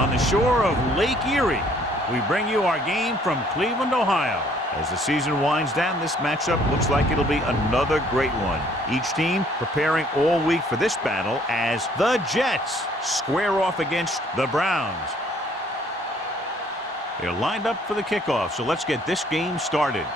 On the shore of Lake Erie, we bring you our game from Cleveland, Ohio. As the season winds down, this matchup looks like it'll be another great one. Each team preparing all week for this battle as the Jets square off against the Browns. They're lined up for the kickoff, so let's get this game started.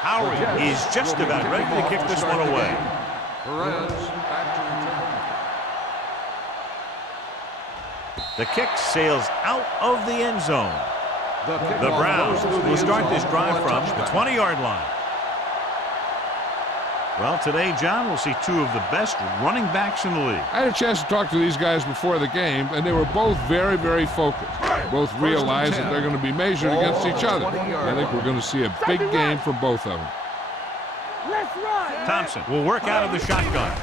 Howard is just about ready to kick this one away. The kick sails out of the end zone. The Browns will start this drive from the 20-yard line. Well, today, John, we'll see two of the best running backs in the league. I had a chance to talk to these guys before the game, and they were both very, very focused. They both realize that they're going to be measured against each other. I think we're going to see a big game from both of them. Thompson will work out of the shotgun.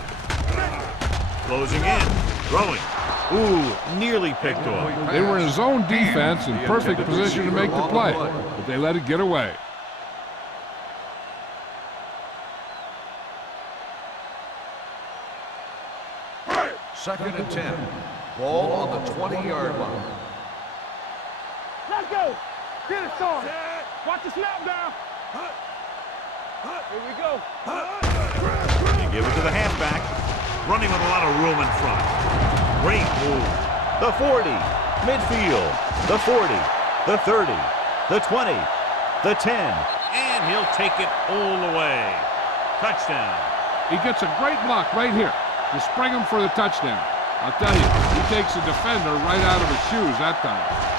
Closing in, throwing. Ooh, nearly picked off. They were in zone defense in perfect position to make the play, but they let it get away. Second and 10. Ball on the 20-yard line. Let's go. Get it started. Watch the snap down. Here we go. You give it to the halfback. Running with a lot of room in front. Great move. The 40. Midfield. The 40. The 30. The 20. The 10. And he'll take it all the way. Touchdown. He gets a great block right here to spring him for the touchdown. I'll tell you, he takes the defender right out of his shoes that time.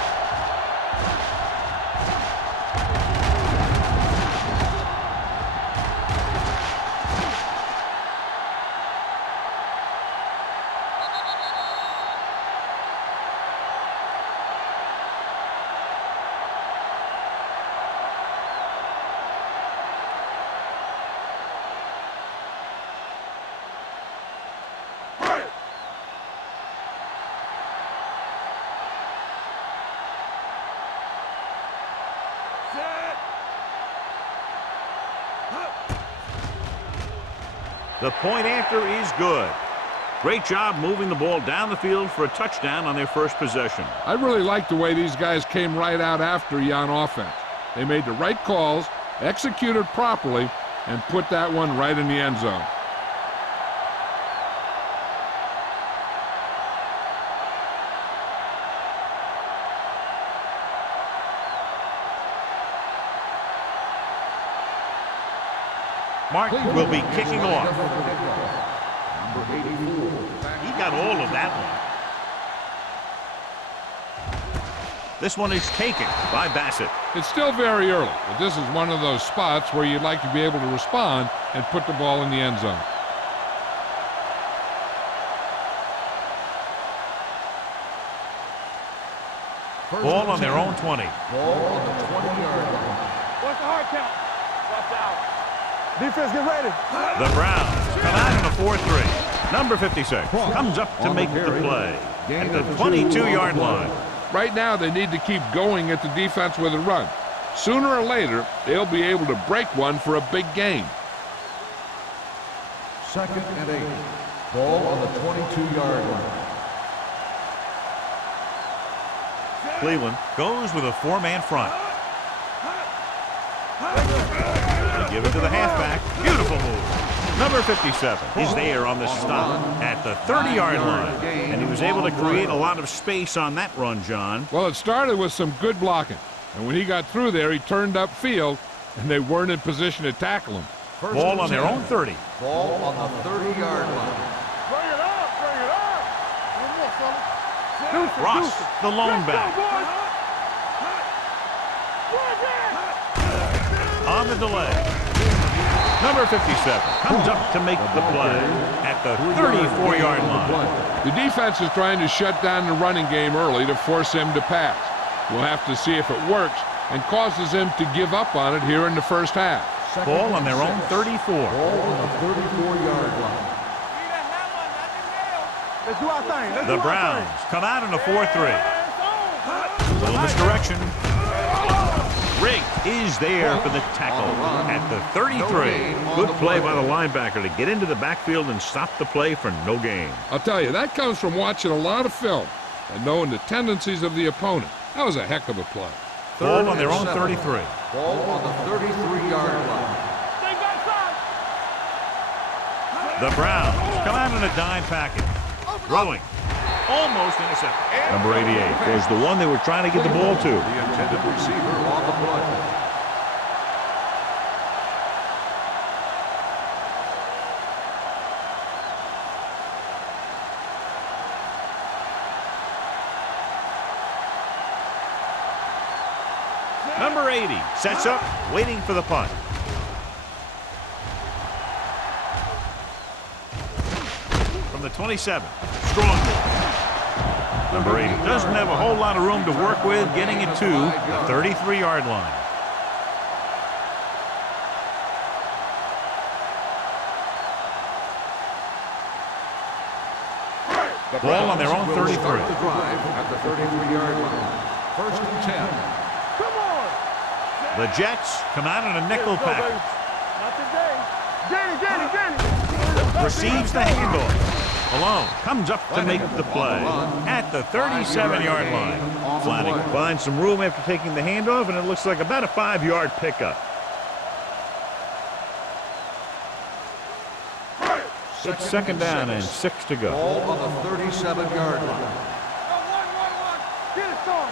The point after is good. Great job moving the ball down the field for a touchdown on their first possession. I really like the way these guys came right out after you on offense. They made the right calls, executed properly, and put that one right in the end zone. Mark will be kicking off. He got all of that one. This one is taken by Bassett. It's still very early, but this is one of those spots where you'd like to be able to respond and put the ball in the end zone. Ball on their own 20. Ball on the 20-yard line. What's the hard count? Watch out. Defense, get ready. The Browns come out in a 4-3. Number 56 comes up to make the play at the 22-yard line. Right now, they need to keep going at the defense with a run. Sooner or later, they'll be able to break one for a big gain. Second and 8. Ball on the 22-yard line. Cleveland goes with a 4-man front. They give it to the halfback. Beautiful move. Number 57 is there on the stop at the 30-yard line. And he was able to create a lot of space on that run, John. Well, it started with some good blocking. And when he got through there, he turned upfield, and they weren't in position to tackle him. Ball on their own 30. Ball on the 30-yard line. Bring it up, bring it up. Deuce, Ross, deuce. the lone Let's go, back. boys. On the delay. Number 57 comes up to make the play at the 34-yard line. The defense is trying to shut down the running game early to force him to pass. We'll have to see if it works and causes him to give up on it here in the first half. Ball on their own 34. Ball on the 34-yard line. Let's do our thing. Let's The do our Browns thing. come out in a 4-3. Let's Little misdirection. Riggs is there for the tackle at the 33. Good play by the linebacker to get into the backfield and stop the play for no gain. I'll tell you, that comes from watching a lot of film and knowing the tendencies of the opponent. That was a heck of a play. Ball on their own 33. Ball on the 33-yard line. Stay backside. The Browns come out in a dime package. Throwing. Almost intercepted. Number 88 was the one they were trying to get the ball to. The intended receiver on the play. Number 80 sets up, waiting for the punt. From the 27, strong ball. Number 80 doesn't have a whole lot of room to work with, getting it to the 33-yard line. Ball on their own 33. Start the drive at the 33-yard line. First and 10. Come on. The Jets come out in a nickel package. Not today. Jenny. Receives the handoff. Malone comes up to make the play at the 37-yard line. Flanagan finds some room after taking the handoff, and it looks like about a 5-yard pickup. It's second down and 6 to go. Ball on the 37-yard line. Get it, son.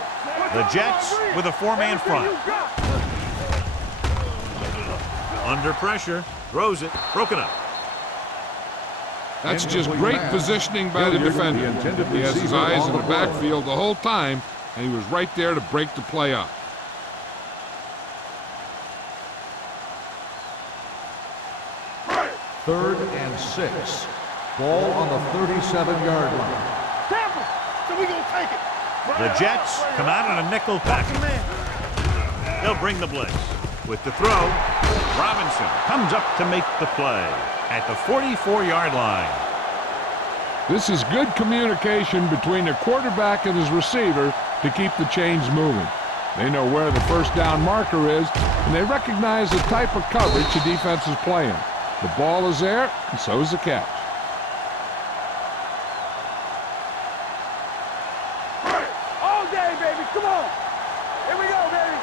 The Jets with a 4-man front. Under pressure, throws it, broken up. That's just great positioning by the defender. He has his eyes in the backfield the whole time, and he was right there to break the play up. Third and 6. Ball on the 37-yard line. Tampa. So we gonna take it. The Jets come out in a nickel package. They'll bring the blitz. With the throw, Robinson comes up to make the play at the 44-yard line. This is good communication between the quarterback and his receiver to keep the chains moving. They know where the first down marker is, and they recognize the type of coverage the defense is playing. The ball is there, and so is the catch. All day, baby. Come on. Here we go, baby.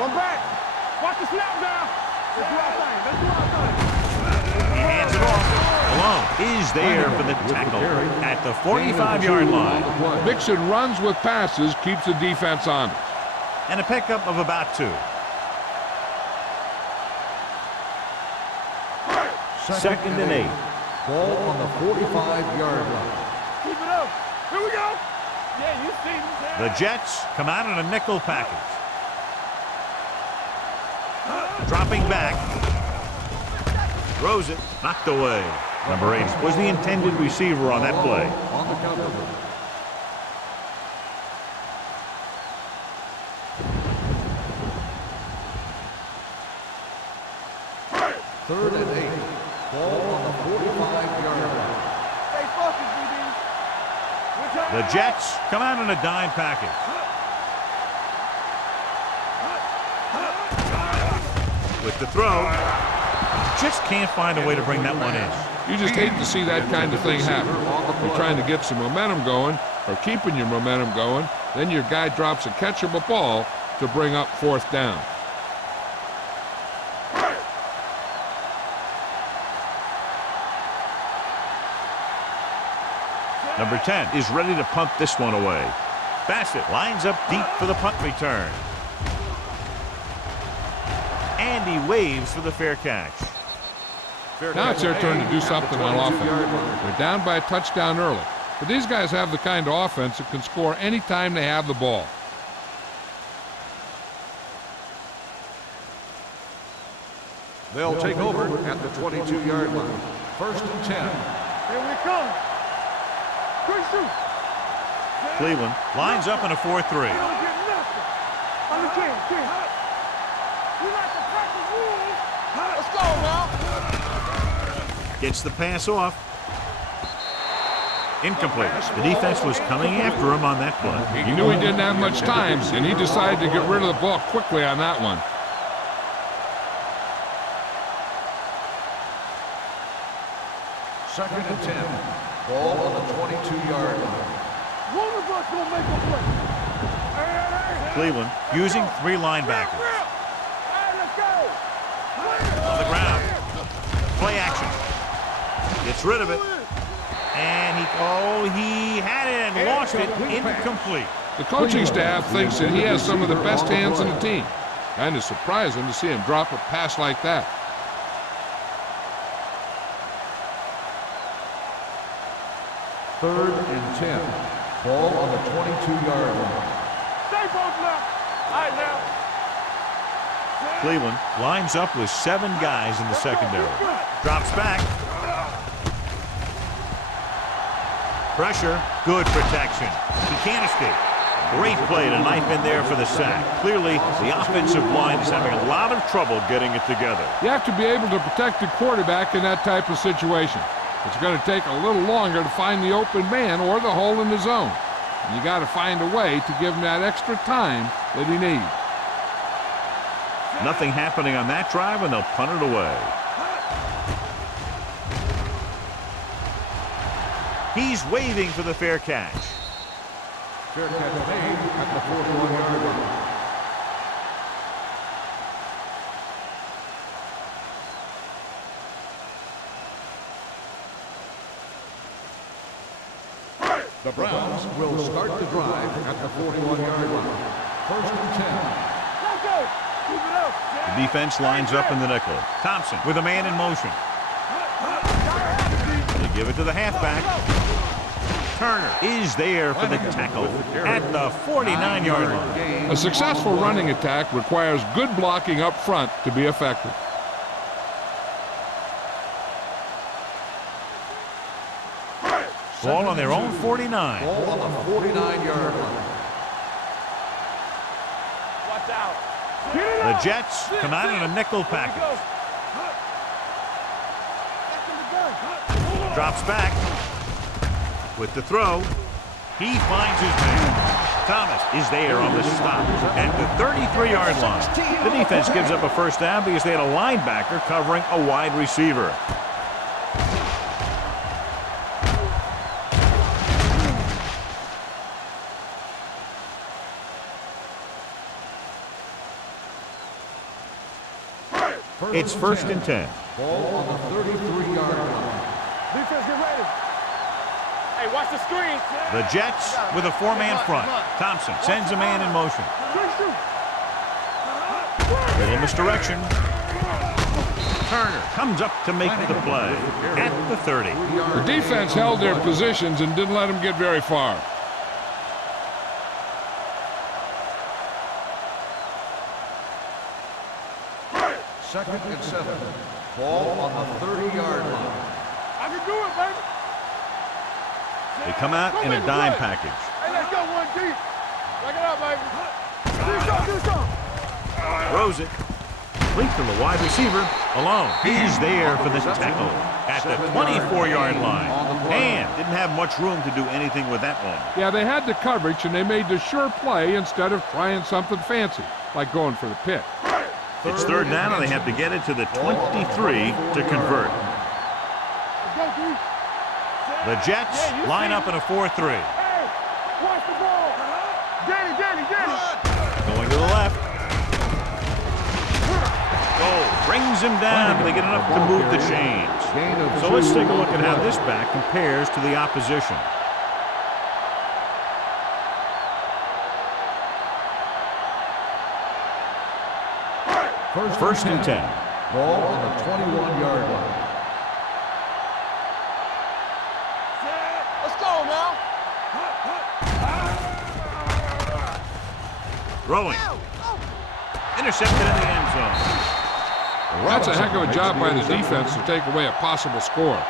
One back. Watch the snap now. Let's do our thing. Let's do our thing. He hands it off. Malone is there for the tackle at the 45-yard line. Mixon runs with passes, keeps the defense honest. And a pickup of about 2. Second and 8. Ball on the 45-yard line. Keep it up. Here we go. Yeah, you see this. The Jets come out in a nickel package. Dropping back. Throws it. Knocked away. Number 8 was the intended receiver on that play. On the cover. Third and 8. Ball on the 45-yard line. Stay focused, BB. The Jets come out in a dime package. With the throw, just can't find a way to bring that one in. You just hate to see that kind of thing happen. You're trying to get some momentum going, or keeping your momentum going, then your guy drops a catchable ball to bring up fourth down. Number 10 is ready to punt this one away. Bassett lines up deep for the punt return. And he waves for the fair catch. Now it's their turn to do something on offense. They're down by a touchdown early. But these guys have the kind of offense that can score any time they have the ball. They'll take over at the 22-yard line. First and 10. Here we come. Quick shoot. Cleveland lines up in a 4-3. We don't get nothing. On the king. We like to practice rules. Let's go now. Gets the pass off. Incomplete. The defense was coming after him on that play. He knew he didn't have much time, and he decided to get rid of the ball quickly on that one. Second and 10. Ball on the 22-yard line. One of us gonna make a play. Hey. Cleveland using 3 linebackers. Hey, let's go. On the ground. Play action. Gets rid of it. And he had it and lost it. Incomplete. The coaching staff thinks that he has some of the best hands in the team. Kind of surprising to see him drop a pass like that. Third and 10. Ball on the 22-yard line. Stay both left. All right, now. Cleveland lines up with 7 guys in the secondary. Drops back. Pressure. Good protection. He can't escape. Great play to knife in there for the sack. Clearly, the offensive line is having a lot of trouble getting it together. You have to be able to protect the quarterback in that type of situation. It's going to take a little longer to find the open man or the hole in the zone. And you got to find a way to give him that extra time that he needs. Nothing happening on that drive, and they'll punt it away. He's waving for the fair catch. Fair catch made at the 41-yard line. The Browns will start the drive at the 41-yard line. First and 10. Let's go. Keep it up. The defense lines up in the nickel. Thompson with a man in motion. They give it to the halfback. Turner is there for the tackle at the 49-yard line. A successful running attack requires good blocking up front to be effective. Ball on their own 49. Ball on the 49-yard line. Watch out. The Jets come out in a nickel package. Drops back. With the throw, he finds his man. Thomas is there on the stop at the 33-yard line. The defense gives up a first down because they had a linebacker covering a wide receiver. It's first and 10. Ball on the 33-yard line. Defense, get ready. Hey, watch the screen. The Jets with a 4-man front. Thompson sends a man in motion. Little misdirection. Turner comes up to make the play at the 30. The defense held their positions and didn't let them get very far. Second and 7. Ball on the 30-yard line. I can do it, baby. They come out in a dime package. Hey, let's go one deep. Back it up, baby. Do something. Throws it. Complete to the wide receiver. Alone. He's there for the tackle at the 24-yard line. And didn't have much room to do anything with that one. Yeah, they had the coverage, and they made the sure play instead of trying something fancy, like going for the pick. It's third down, and they have to get it to the 23 to convert. The Jets line up in a 4-3. Hey, watch the ball. Danny. Going to the left. Goal brings him down, but they get enough to move the chains. So let's take a look at how this back compares to the opposition. First and 10. Ball on the 21-yard line. Let's go now. Throwing. Intercepted in the end zone. That's a heck of a job by the defense to take away a possible score.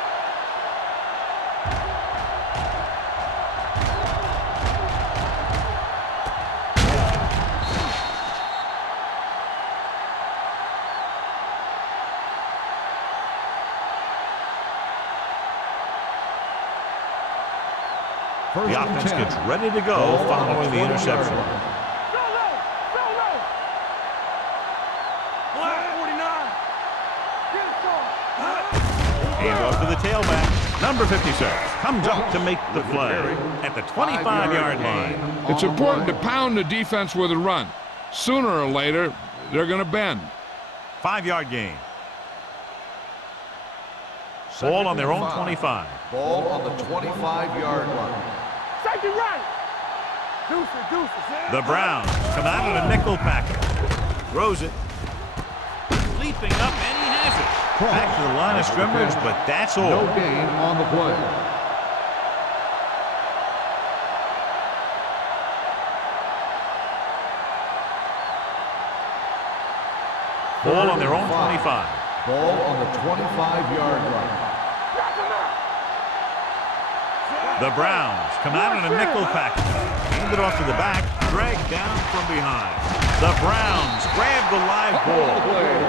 First The and offense 10. gets ready to go Ball on following the 20-yard interception. line. Go low! Go low! Black 49! Get it going! Hand off to the tailback. Number 56 comes up to make the play at the 25-yard line. It's important to pound the defense with a run. Sooner or later, they're going to bend. 5-yard gain. Ball on their own 25. Ball on the 25-yard line. Take it right! Deuces. The Browns come out in a nickel package. Throws it. Leaping up, and he has it. Back to the line of scrimmage, but that's all. No gain on the play. Ball on their own 25. Ball on the 25-yard line. The Browns come out in a nickel package. Hand it off to the back, dragged down from behind. The Browns grab the live ball,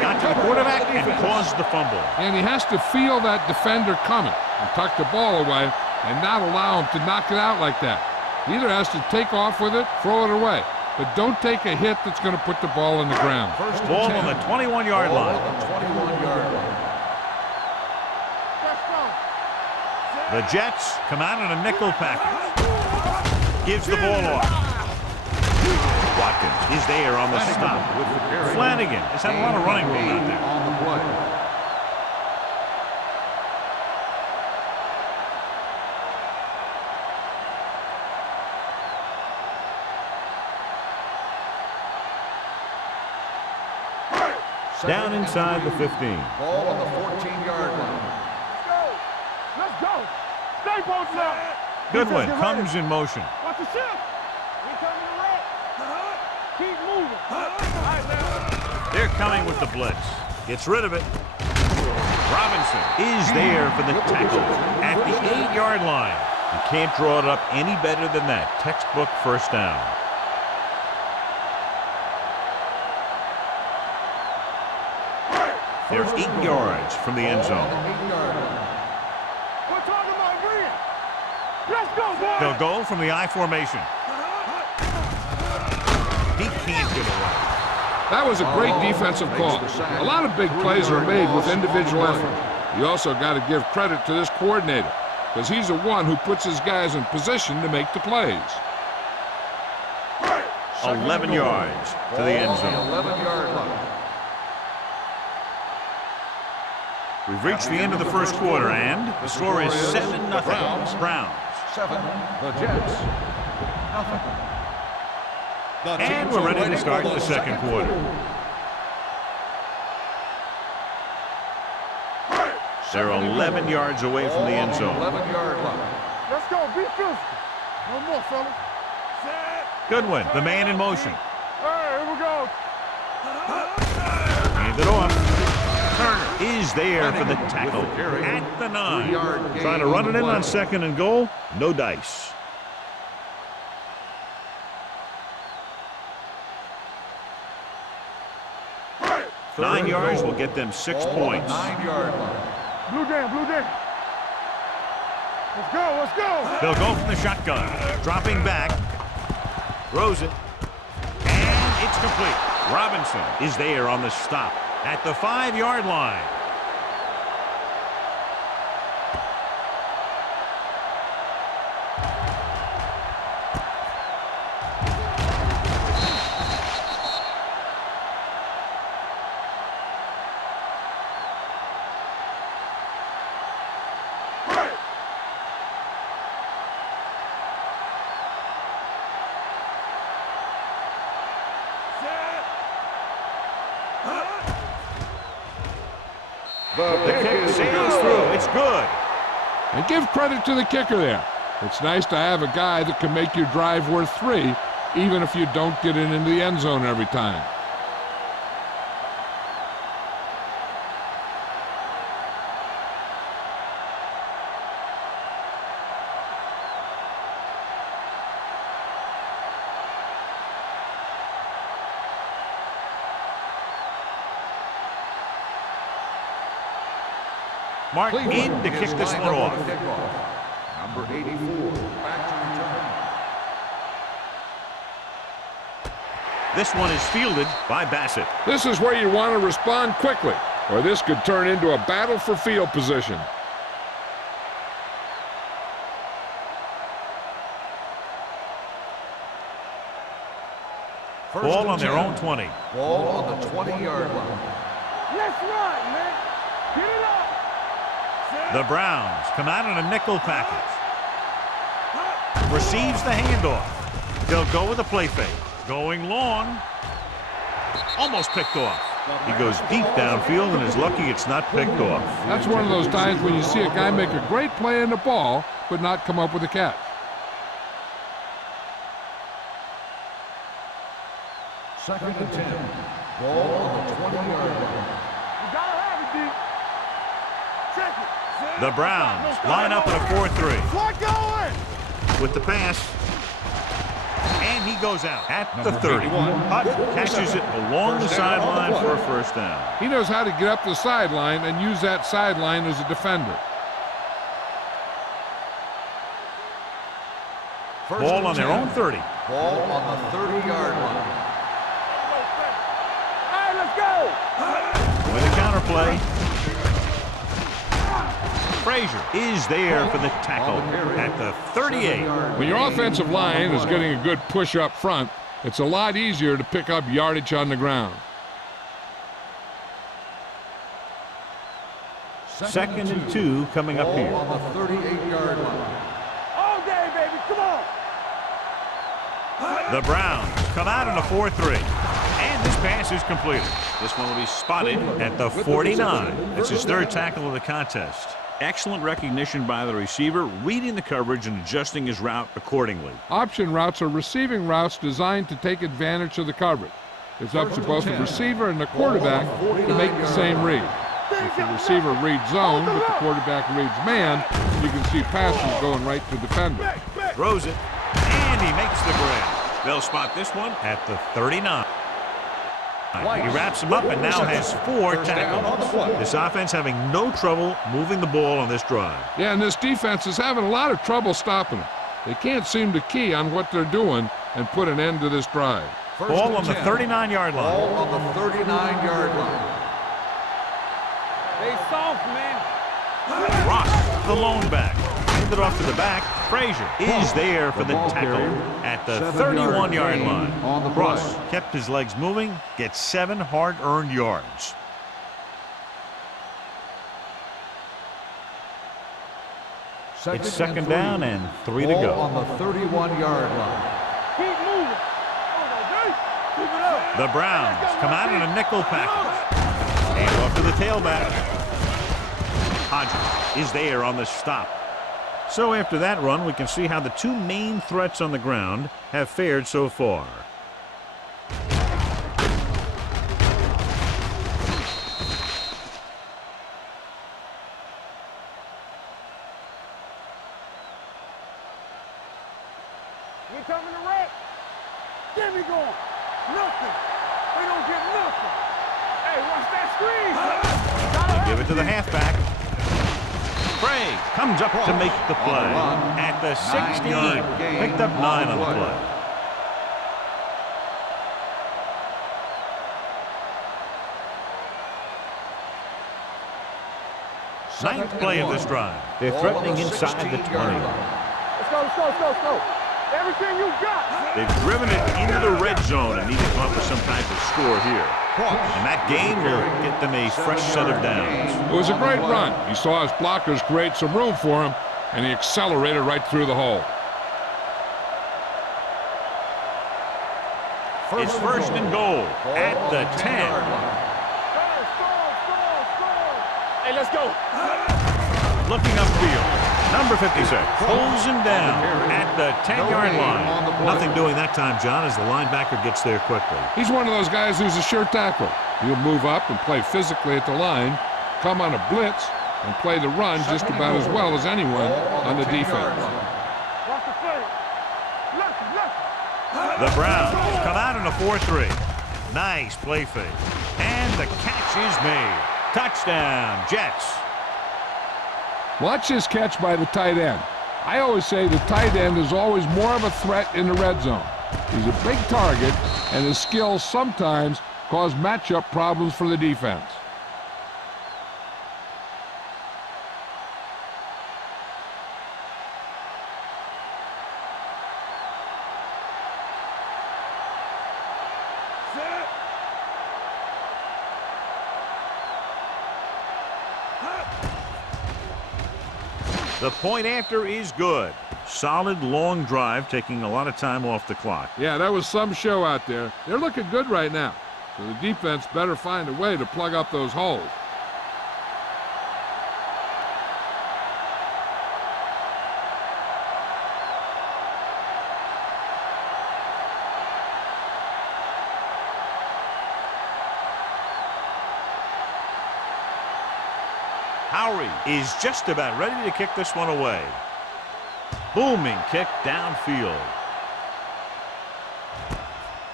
got to the quarterback, and caused the fumble. And he has to feel that defender coming and tuck the ball away and not allow him to knock it out like that. He either has to take off with it, throw it away. But don't take a hit that's going to put the ball in the ground. First and Ball 10. on the 21-yard Ball line. on the 21-yard line. The Jets come out in a nickel package. Gives the ball off. Watkins is there on the stop. With the carry. Flanagan has had a lot of running room out there. On the play. Down inside the 15. Ball on the 14-yard line. Let's go! Stay posted up! Goodwin comes in motion. Watch the shift! We coming to red. Keep moving. All right, now. They're coming with the blitz. Gets rid of it. Robinson is there for the tackle at the 8-yard line. You can't draw it up any better than that. Textbook first down. They're 8 yards from the end zone. We're talking about Green. Let's go, boy! They'll go from the I formation. He can't get away. That was a great defensive call. A lot of big plays are made with individual effort. You also got to give credit to this coordinator, because he's the one who puts his guys in position to make the plays. 11 yards to the end zone. 11-yard line. We've reached the end of the first quarter, and the score is 7-0. Browns. 7. The Jets. Nothing. And we're ready to start the second quarter. They're 11 yards away from the end zone. 11-yard line. Let's go. Be physical. No more, fellas. Goodwin, the man in motion. All right, here we go. Hand it off. Turner is there for the tackle at the 9. Trying to run it in on second and goal. No dice. Third 9 and yards goal. will get them 6 Ball on points. the 9-yard line. Blue down. Let's go. They'll go from the shotgun. Dropping back. Throws it. And it's complete. Robinson is there on the stop at the 5-yard line. The kick sails through. It's good. And give credit to the kicker there. It's nice to have a guy that can make your drive worth 3, even if you don't get it into the end zone every time. Mark in to kick this one off. Number 84. Back to return. This one is fielded by Bassett. This is where you want to respond quickly, or this could turn into a battle for field position. Ball on their own 20. Ball on the 20-yard line. Let's run, man. Get it up. The Browns come out in a nickel package. Receives the handoff. They'll go with a play fake. Going long. Almost picked off. He goes deep downfield and is lucky it's not picked off. That's one of those times when you see a guy make a great play in the ball, but not come up with a catch. Second and 10. Ball on the 20-yard line. You gotta have it, D. Check it. The Browns line up in a 4-3. What going? With the pass. And he goes out at the 30. Hutt catches it along the sideline for a first down. He knows how to get up the sideline and use that sideline as a defender. Ball on their own 30. Ball on the 30-yard line. Hey, let's go. With a counterplay. Frazier is there for the tackle at the 38. When your offensive line is getting a good push up front, it's a lot easier to pick up yardage on the ground. Second and 2 coming up here. On the 38-yard line. All day, baby. Come on. The Browns come out in a 4-3. And this pass is completed. This one will be spotted at the 49. It's his third tackle of the contest. Excellent recognition by the receiver, reading the coverage and adjusting his route accordingly. Option routes are receiving routes designed to take advantage of the coverage. It's up to both the receiver and the quarterback to make the same read. If the receiver reads zone, but the quarterback reads man, you can see passes going right to defender. Throws it, and he makes the grab. They'll spot this one at the 39. He wraps him up and now has 4 tackles. This offense having no trouble moving the ball on this drive. Yeah, and this defense is having a lot of trouble stopping them. They can't seem to key on what they're doing and put an end to this drive. Ball on the 39-yard line. Ball on the 39-yard line. They soft, man. Ross, the lone back. Handed off to the back. Frazier is there for the tackle at the 31-yard line. Ross kept his legs moving, gets 7 hard-earned yards. It's second down and 3 to go. On the 31-yard line. Keep moving. Keep it up. The Browns come out in a nickel package. Hand off to the tailback. Hodges is there on the stop. So after that run, we can see how the 2 main threats on the ground have fared so far. We coming to wreck. Get me going. Nothing. We don't get nothing. Hey, watch that screen. Give it to the halfback. Craig comes up to make the play at the 16. Picked up 9 on the play. Ninth play of this drive. They're threatening inside the 20. Let's go, let's go, let's go, let's go. Everything you got. They've driven it into the red zone and need to come up with some type of score here. And that gain will get them a fresh set of downs. It was a great run. He saw his blockers create some room for him, and he accelerated right through the hole. It's first and goal at the 10. Hey, let's go. Looking upfield. Number 56 pulls him down at the 10-yard line. Nothing doing that time, John, as the linebacker gets there quickly. He's one of those guys who's a sure tackler. He'll move up and play physically at the line, come on a blitz, and play the run just about as well as anyone on the defense. Watch the play. Left. The Browns come out in a 4-3. Nice play fake. And the catch is made. Touchdown, Jets. Watch this catch by the tight end. I always say the tight end is always more of a threat in the red zone. He's a big target, and his skills sometimes cause matchup problems for the defense. The point after is good. Solid, long drive, taking a lot of time off the clock. Yeah, that was some show out there. They're looking good right now, so the defense better find a way to plug up those holes. Howery is just about ready to kick this one away. Booming kick downfield.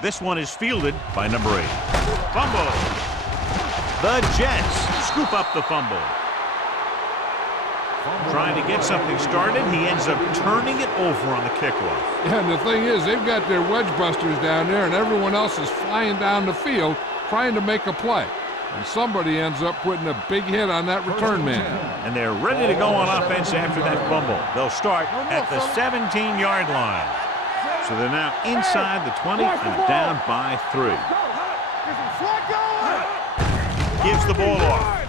This one is fielded by number 8. Fumble. The Jets scoop up the fumble. Trying to get something started, he ends up turning it over on the kickoff. Yeah, and the thing is, they've got their wedge busters down there, and everyone else is flying down the field trying to make a play. And somebody ends up putting a big hit on that return man. And they're ready to go on offense after that fumble. They'll start at the 17-yard line. So they're now inside the 20 and down by 3. Gives the ball off.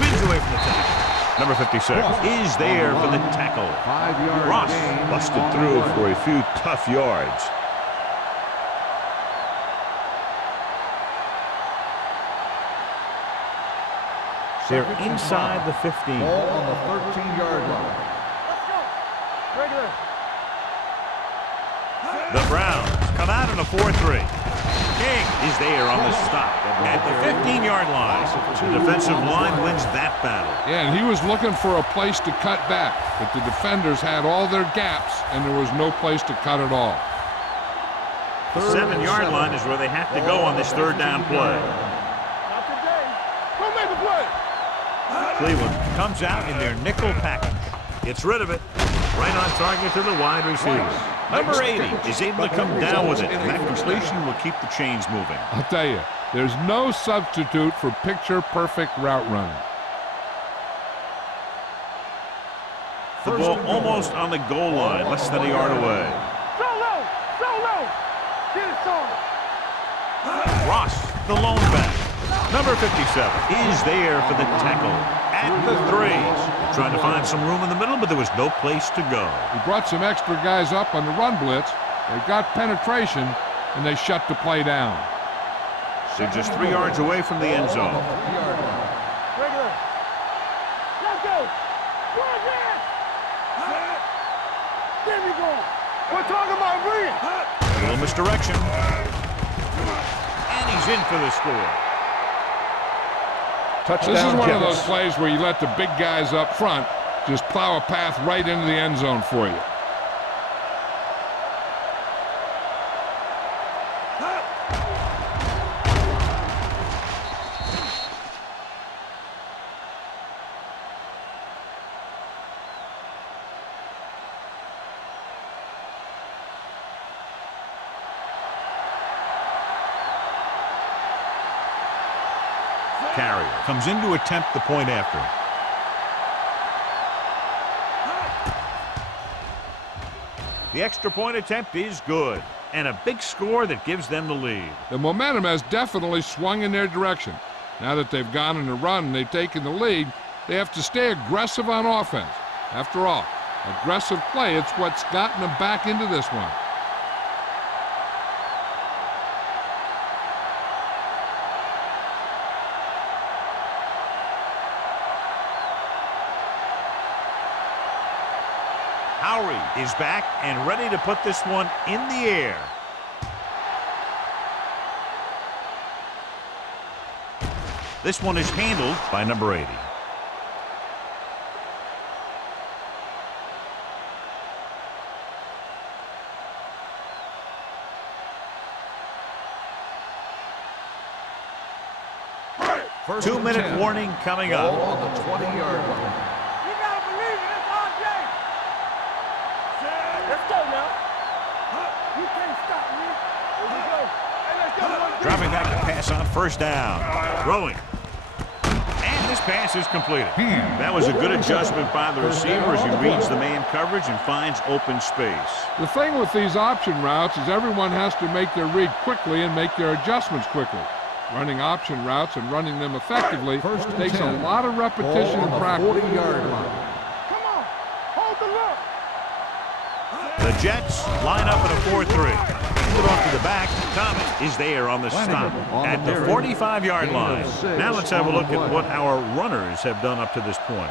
Spins away from the tackle. Number 56 is there for the tackle. 5-yard Ross gain. busted through for a few tough yards. They're inside the 15. Ball on the 13-yard line. The Browns come out in a 4-3. King is there on the stop at the 15-yard line. The defensive line wins that battle. Yeah, and he was looking for a place to cut back, but the defenders had all their gaps, and there was no place to cut at all. The 7-yard line is where they have to go on this third down play. Cleveland comes out in their nickel package. Gets rid of it. Right on target to the wide receiver. Number 80 is able to come down with it, and that completion will keep the chains moving. I'll tell you, there's no substitute for picture-perfect route running. The ball almost on the goal line, less than a yard away. Ross, the lone back. Number 57 is there for the tackle at the 3. Trying to find some room in the middle, but there was no place to go. He brought some extra guys up on the run blitz. They got penetration, and they shut the play down. They're just 3 yards away from the end zone. Let's go. We're talking about brilliant. A little misdirection. And he's in for the score. This is one of those plays where you let the big guys up front just plow a path right into the end zone for you. Carrier comes in to attempt the point after. The extra point attempt is good, and a big score that gives them the lead. The momentum has definitely swung in their direction. Now that they've gone on a run and they've taken the lead, they have to stay aggressive on offense. After all, aggressive play, it's what's gotten them back into this one. Howery is back and ready to put this one in the air. This one is handled by number 80. First 2-minute 10. warning coming Ball up. on the 20-yard line. You gotta believe it. It's RJ. Let's go now. You can't stop me. pass on first down. Throwing. And this pass is completed. That was a good adjustment by the receiver as he reads the man coverage and finds open space. The thing with these option routes is everyone has to make their read quickly and make their adjustments quickly. Running option routes and running them effectively takes a lot of repetition and practice. 40-yard line. Come on. Hold the look. The Jets line up in a 4-3. Put off to the back. Thomas is there on the stop at the 45-yard line. Now let's have a look at what our runners have done up to this point.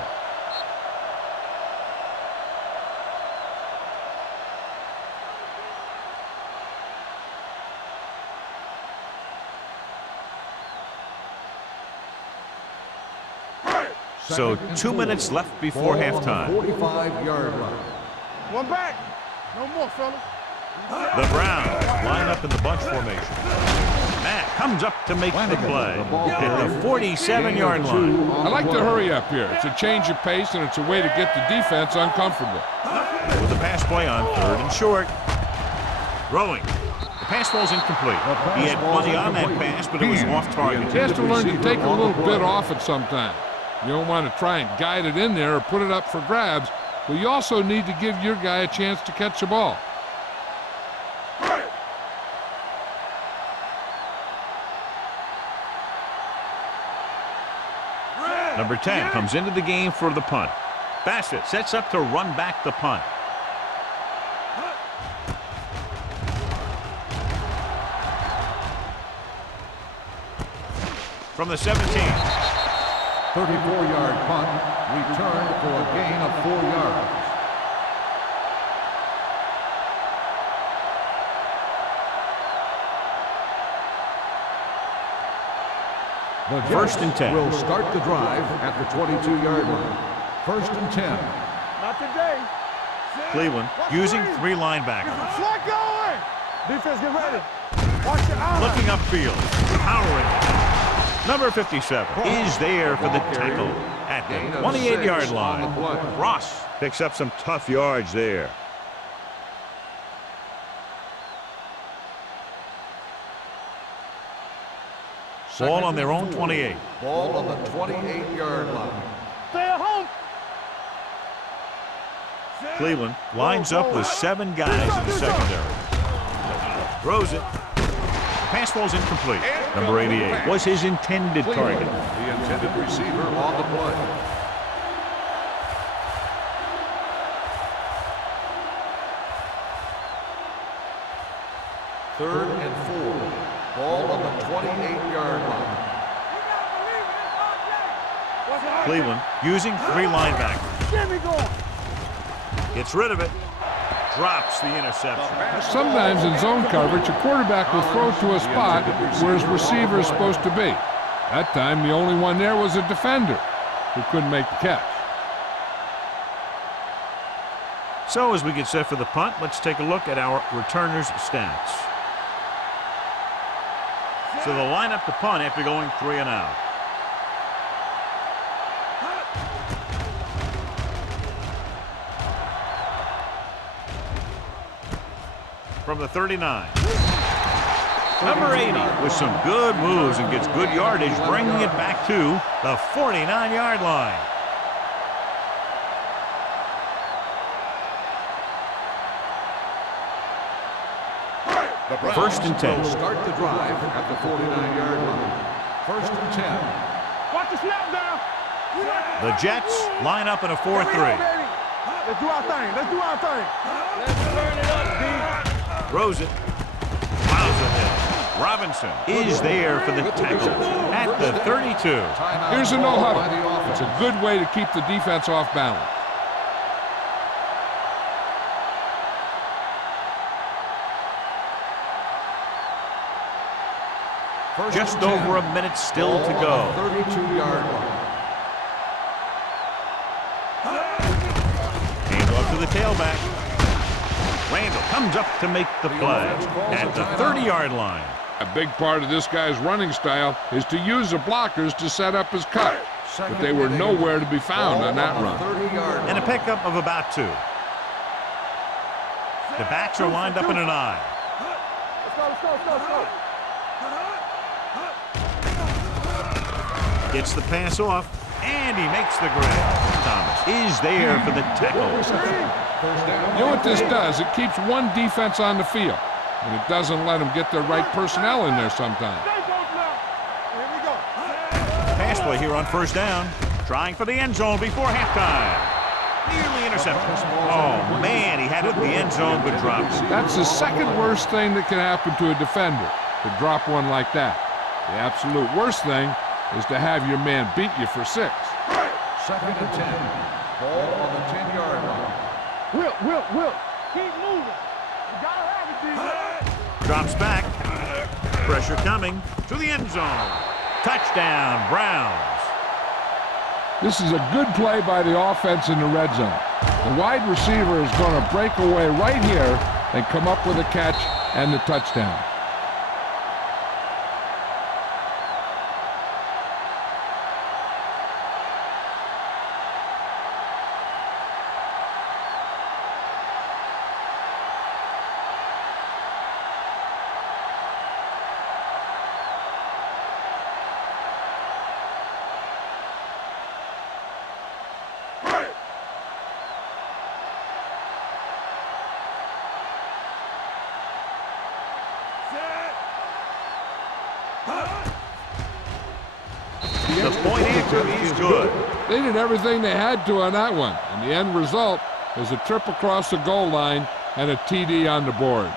So 2 minutes left before halftime. 45-yard line. One back. No more, fellas. The Browns line up in the bunch formation. Matt comes up to make the play at the 47-yard line. I like to hurry up here. It's a change of pace, and it's a way to get the defense uncomfortable. With the pass play on 3rd and short. Throwing. The pass falls incomplete. He had plenty on that pass, but it was off target. He has to learn to take a little bit off it sometime. You don't want to try and guide it in there or put it up for grabs, but you also need to give your guy a chance to catch the ball. Number 10 comes into the game for the punt. Bassett sets up to run back the punt. From the 17. 34-yard punt, returned for a gain of 4 yards. The Jets 1st and 10. will start the drive at the 22-yard line. 1st and 10. Not today. Cleveland using 3 linebackers. Slide going. Defense, get ready. Watch your eyes. Looking upfield. Powering it. Number 57 is there for the tackle at the 28-yard line. Ross picks up some tough yards there. Ball on their own 28. Ball on the 28-yard line. Stay at home. Cleveland lines up with 7 guys in the secondary. Throws it. Pass falls incomplete. Number 88 was his intended target. The intended receiver on the play. Third and 4. Ball on the 28-yard line. Cleveland using 3 linebackers. Get me going. Gets rid of it. Drops the interception. Sometimes in zone coverage, a quarterback will throw to a spot where his receiver is supposed to be. That time, the only one there was a defender who couldn't make the catch. So as we get set for the punt, let's take a look at our returners' stats. So they'll line up to punt after going 3 and out. From the 39. Number 80 with some good moves and gets good yardage, bringing it back to the 49-yard line. First and 10. Start the drive at the 49-yard line. 1st and 10. Watch the snap down. The Jets line up in a 4-3. Let's do our thing. Let's do our thing. Let's burn it up, D. Throws it. Miles ahead. Robinson is there for the tackle at the 32. Here's a no-huddle. It's a good way to keep the defense off balance. Just over a minute still to go. 32-yard line. Hand off to the tailback. Randall comes up to make the play at the 30-yard line. A big part of this guy's running style is to use the blockers to set up his cut, but they were nowhere to be found on that run. And a pickup of about 2. The backs are lined up in an I. Let's go, let's go, let's go, let's go. Gets the pass off, and he makes the grab. Thomas is there for the tackle. You know what this does? It keeps one defense on the field, and it doesn't let them get the right personnel in there sometimes. Here we go. Pass play here on first down. Trying for the end zone before halftime. Nearly intercepted. Oh, man, he had it in the end zone, but dropped it. That's the second worst thing that can happen to a defender, to drop one like that. The absolute worst thing is to have your man beat you for 6. Second and 10. Ball on the 10-yard line. Will. Keep moving. You gotta have it, D. Drops back. Pressure coming to the end zone. Touchdown, Browns. This is a good play by the offense in the red zone. The wide receiver is going to break away right here and come up with a catch and the touchdown. The point answer is good. They did everything they had to on that one, and the end result is a trip across the goal line and a TD on the board.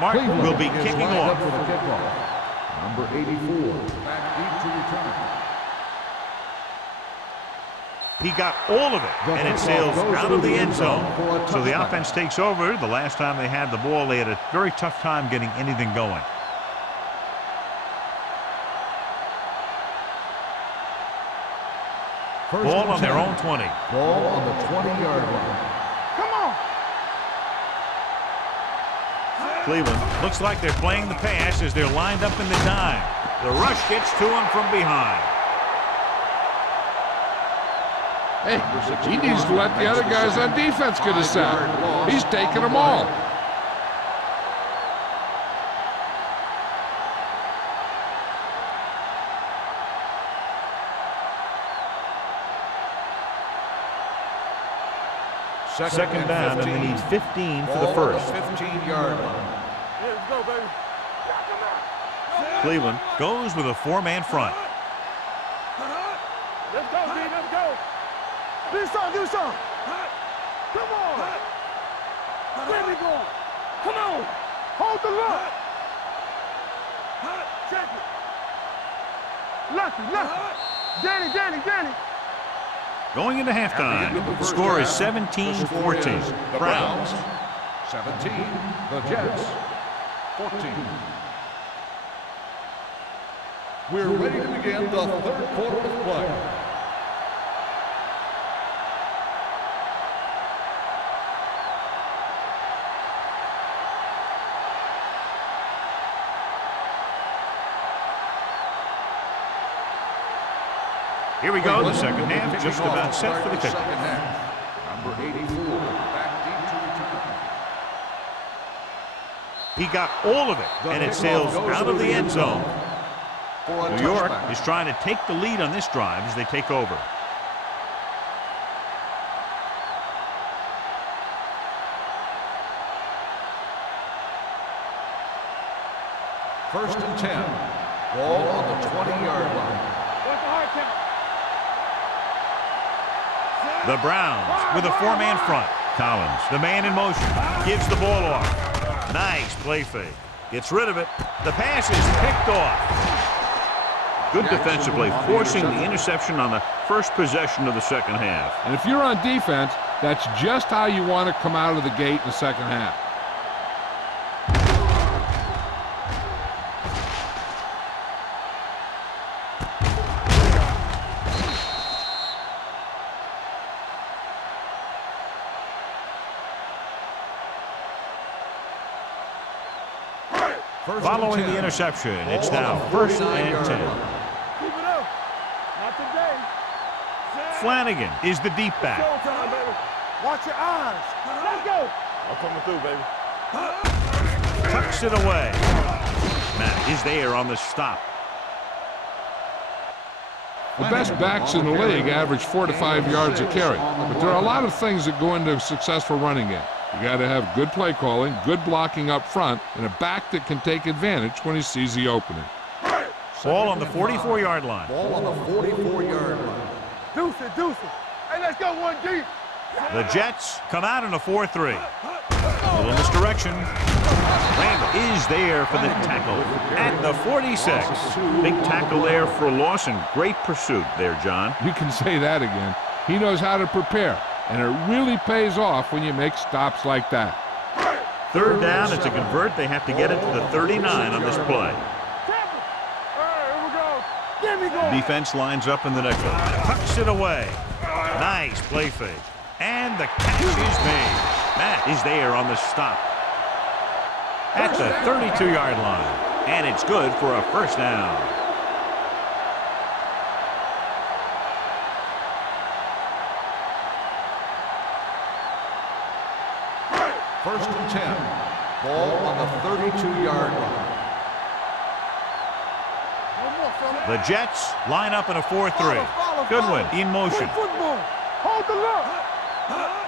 Martin will be kicking off. For the kickoff. Number 84, back deep to return. He got all of it, and it sails out of the end zone. So the offense takes over. The last time they had the ball, they had a very tough time getting anything going. Ball on their own 20. Ball on the 20-yard line. Come on. Cleveland looks like they're playing the pass as they're lined up in the dime. The rush gets to him from behind. Hey, he needs to let the other guys on defense get a sack. He's taking them all. Second down, and they need 15 for the first. 15-yard line. Here we go, baby. Cleveland goes with a 4-man front. Let's go, D. Let's go. Do something. Come on. Where we going? Come on. Hold the look. Check it. Lefty. Danny. Going into halftime, the score is 17-14. The Browns. 17, the Jets 14. We're ready to begin the third quarter of play. Here we go, the second half, just about set for the kickoff. Second half. Number 84, back deep to return. He got all of it, and it sails out of the end zone. New York is trying to take the lead on this drive as they take over. First and 10. Ball on the 20-yard line. What's the hard count? The Browns with a 4-man front. Collins, the man in motion, gives the ball off. Nice play fake. Gets rid of it. The pass is picked off. Good defensive play, forcing the interception on the first possession of the second half. And if you're on defense, that's just how you want to come out of the gate in the second half. Following the interception, it's now 1st and 10. Keep it up. Not today. Flanagan is the deep back. Showtime, baby. Watch your eyes. Let's go. I'm coming through, baby. Tucks it away. Matt is there on the stop. The best backs in the league average 4 to 5 yards a carry. But there are a lot of things that go into a successful running game. You got to have good play calling, good blocking up front, and a back that can take advantage when he sees the opening. Ball on the 44-yard line. Ball on the 44-yard line. Deuce it, deuce it. Hey, let's go one deep. The Jets come out in a 4-3. A little misdirection. Randall is there for the tackle at the 46. Big tackle there for loss and great pursuit there, John. You can say that again. He knows how to prepare, and it really pays off when you make stops like that. 3rd down, and to convert, they have to get it to the 39 on this play. Here we go. Defense lines up in the nickel. Tucks it away. Nice play fake. And the catch is made. Matt is there on the stop at the 32-yard line. And it's good for a 1st down. First and 10. Ball on the 32-yard line. The Jets line up in a 4-3. Goodwin in motion. Hold the look.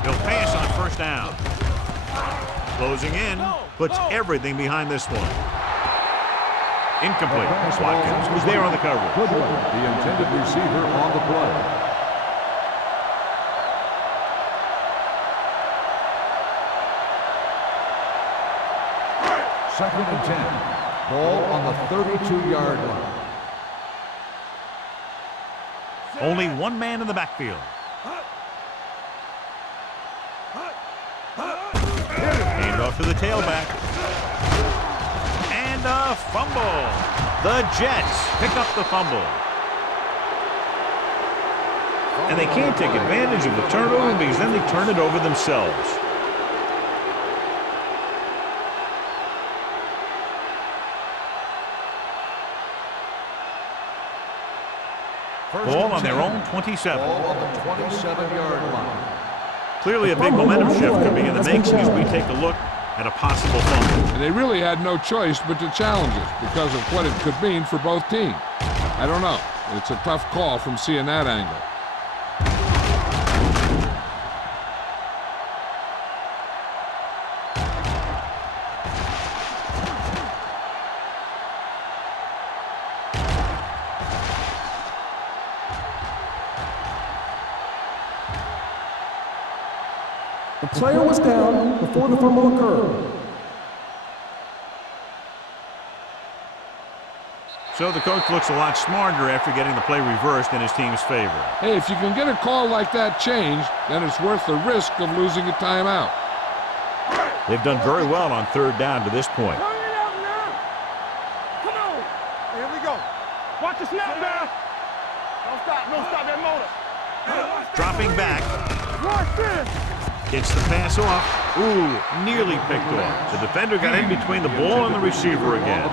He'll pass on 1st down. Closing in, puts everything behind this one. Incomplete. Watkins was there on the coverage. Goodwin, the intended receiver on the play. Second and 10. Ball on the 32-yard line. Only one man in the backfield. Hand off to the tailback. And a fumble. The Jets pick up the fumble. And they can't take advantage of the turnover because then they turn it over themselves. Ball on their own 27. Ball on the 27-yard line. Clearly a big momentum shift coming in the making as we take a look at a possible fumble. And they really had no choice but to challenge it because of what it could mean for both teams. I don't know. It's a tough call from seeing that angle. The player was down before the fumble occurred. So the coach looks a lot smarter after getting the play reversed in his team's favor. Hey, if you can get a call like that changed, then it's worth the risk of losing a timeout. They've done very well on 3rd down to this point. Turn it up now. Come on. Here we go. Watch the snap now. Don't stop. Don't stop that motor. Dropping back. Watch this. Gets the pass off. Ooh, nearly picked off. The defender got in between the ball and the receiver again.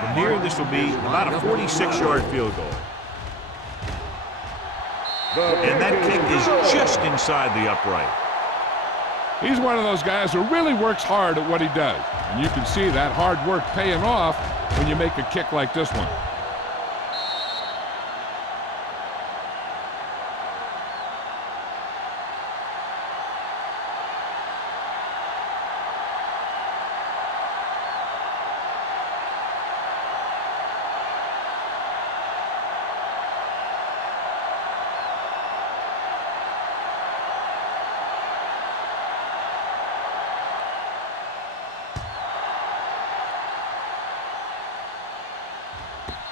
From here, this will be about a 46-yard field goal. And that kick is just inside the upright. He's one of those guys who really works hard at what he does. And you can see that hard work paying off when you make a kick like this one.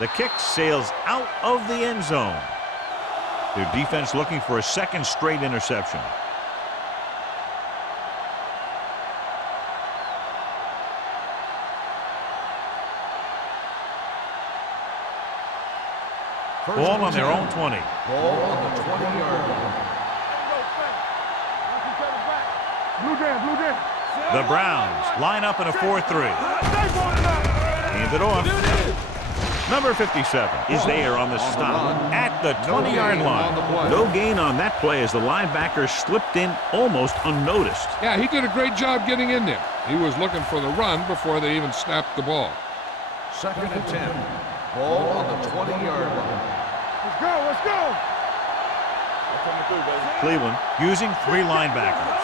The kick sails out of the end zone. Their defense looking for a 2nd straight interception. Ball on their own 20. Ball on the 20-yard line. Blue jam. The Browns line up in a 4-3. Hand it off. Number 57 is there on the stop at the 20-yard line. No gain on that play as the linebacker slipped in almost unnoticed. Yeah, he did a great job getting in there. He was looking for the run before they even snapped the ball. 2nd and 10. Ball on the 20-yard line. Let's go. Cleveland using 3 linebackers.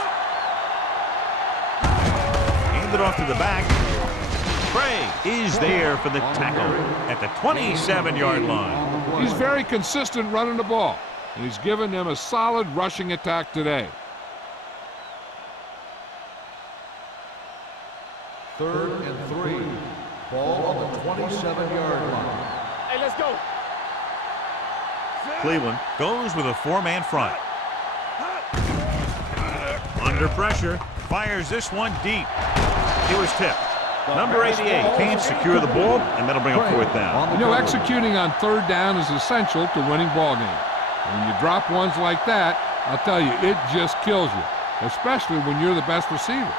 Hand it off to the back. Craig is there for the tackle at the 27-yard line. He's very consistent running the ball, and he's given them a solid rushing attack today. 3rd and 3. Ball on the 27-yard line. Hey, let's go. Cleveland goes with a 4-man front. Under pressure, fires this one deep. It was tipped. Number 88 can't secure the ball, and that'll bring up 4th down. You know, executing on 3rd down is essential to winning ball games. When you drop ones like that, I'll tell you, it just kills you, especially when you're the best receiver.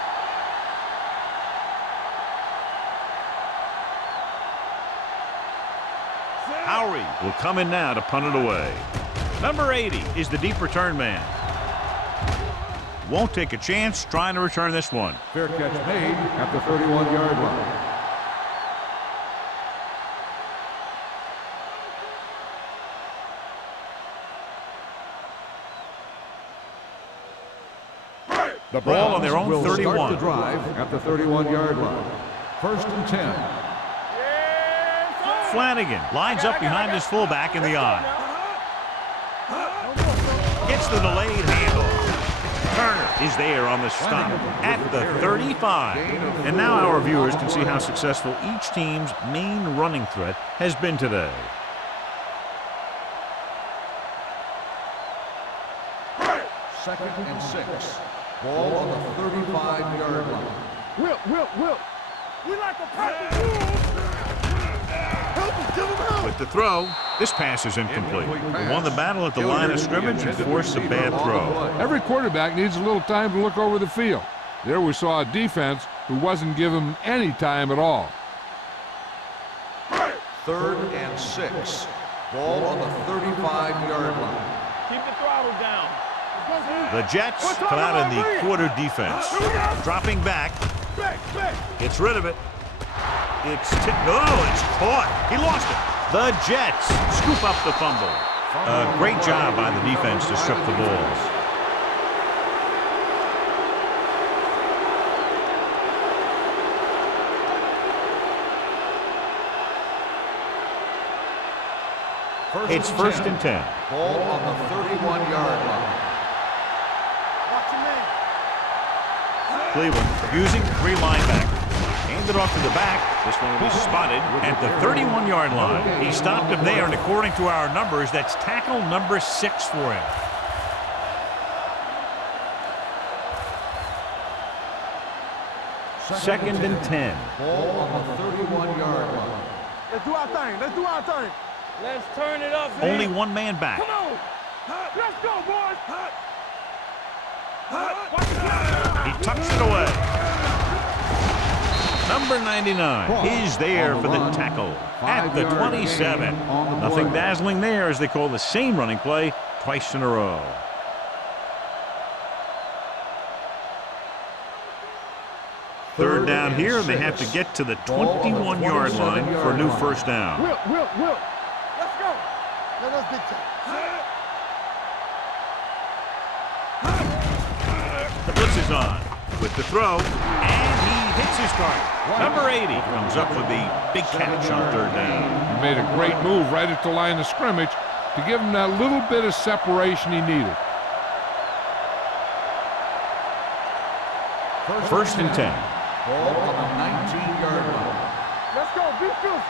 Howery will come in now to punt it away. Number 80 is the deep return man. Won't take a chance trying to return this one. Fair catch made at the 31-yard line. The Ball on their own will 31. Start the drive at the 31-yard line. 1st and 10. Flanagan lines up behind his fullback in the eye. Gets the delayed handoff. Turner is there on the stop at the 35. And now our viewers can see how successful each team's main running threat has been today. Second and 6. Ball on the 35-yard line. Will. We like to pass the rules. Help him, give him help. With the throw, this pass is incomplete. They won the battle at the line of scrimmage and forced a bad throw. Every quarterback needs a little time to look over the field. There we saw a defense who wasn't given any time at all. 3rd and 6. Ball on the 35-yard line. Keep the throttle down. The Jets come out in the quarter defense. Dropping back. Gets rid of it. It's caught. He lost it. The Jets scoop up the fumble. A great job by the defense to strip the balls. It's 1st and 10. Ball on the 31-yard line. Cleveland using 3 linebackers. Hand it off to the back. This one will be spotted at the 31-yard line. He stopped him there, and according to our numbers, that's tackle number 6 for him. Second and 10. Ball on the 31-yard line. Let's do our thing. Let's turn it up, man. Only 1 man back. Come on. Let's go, boys. He tucks it away. Number 99 is there for the tackle at the 27. Nothing dazzling there as they call the same running play twice in a row. Third down here, and they have to get to the 21-yard line for a new 1st down. Will. Let's go. Let us get The blitz is on with the throw, and he hits his target. Number 80 comes up with the big catch on 3rd down. He made a great move right at the line of scrimmage to give him that little bit of separation he needed. 1st and 10. Ball on the 19-yard line. Let's go. Be fierce.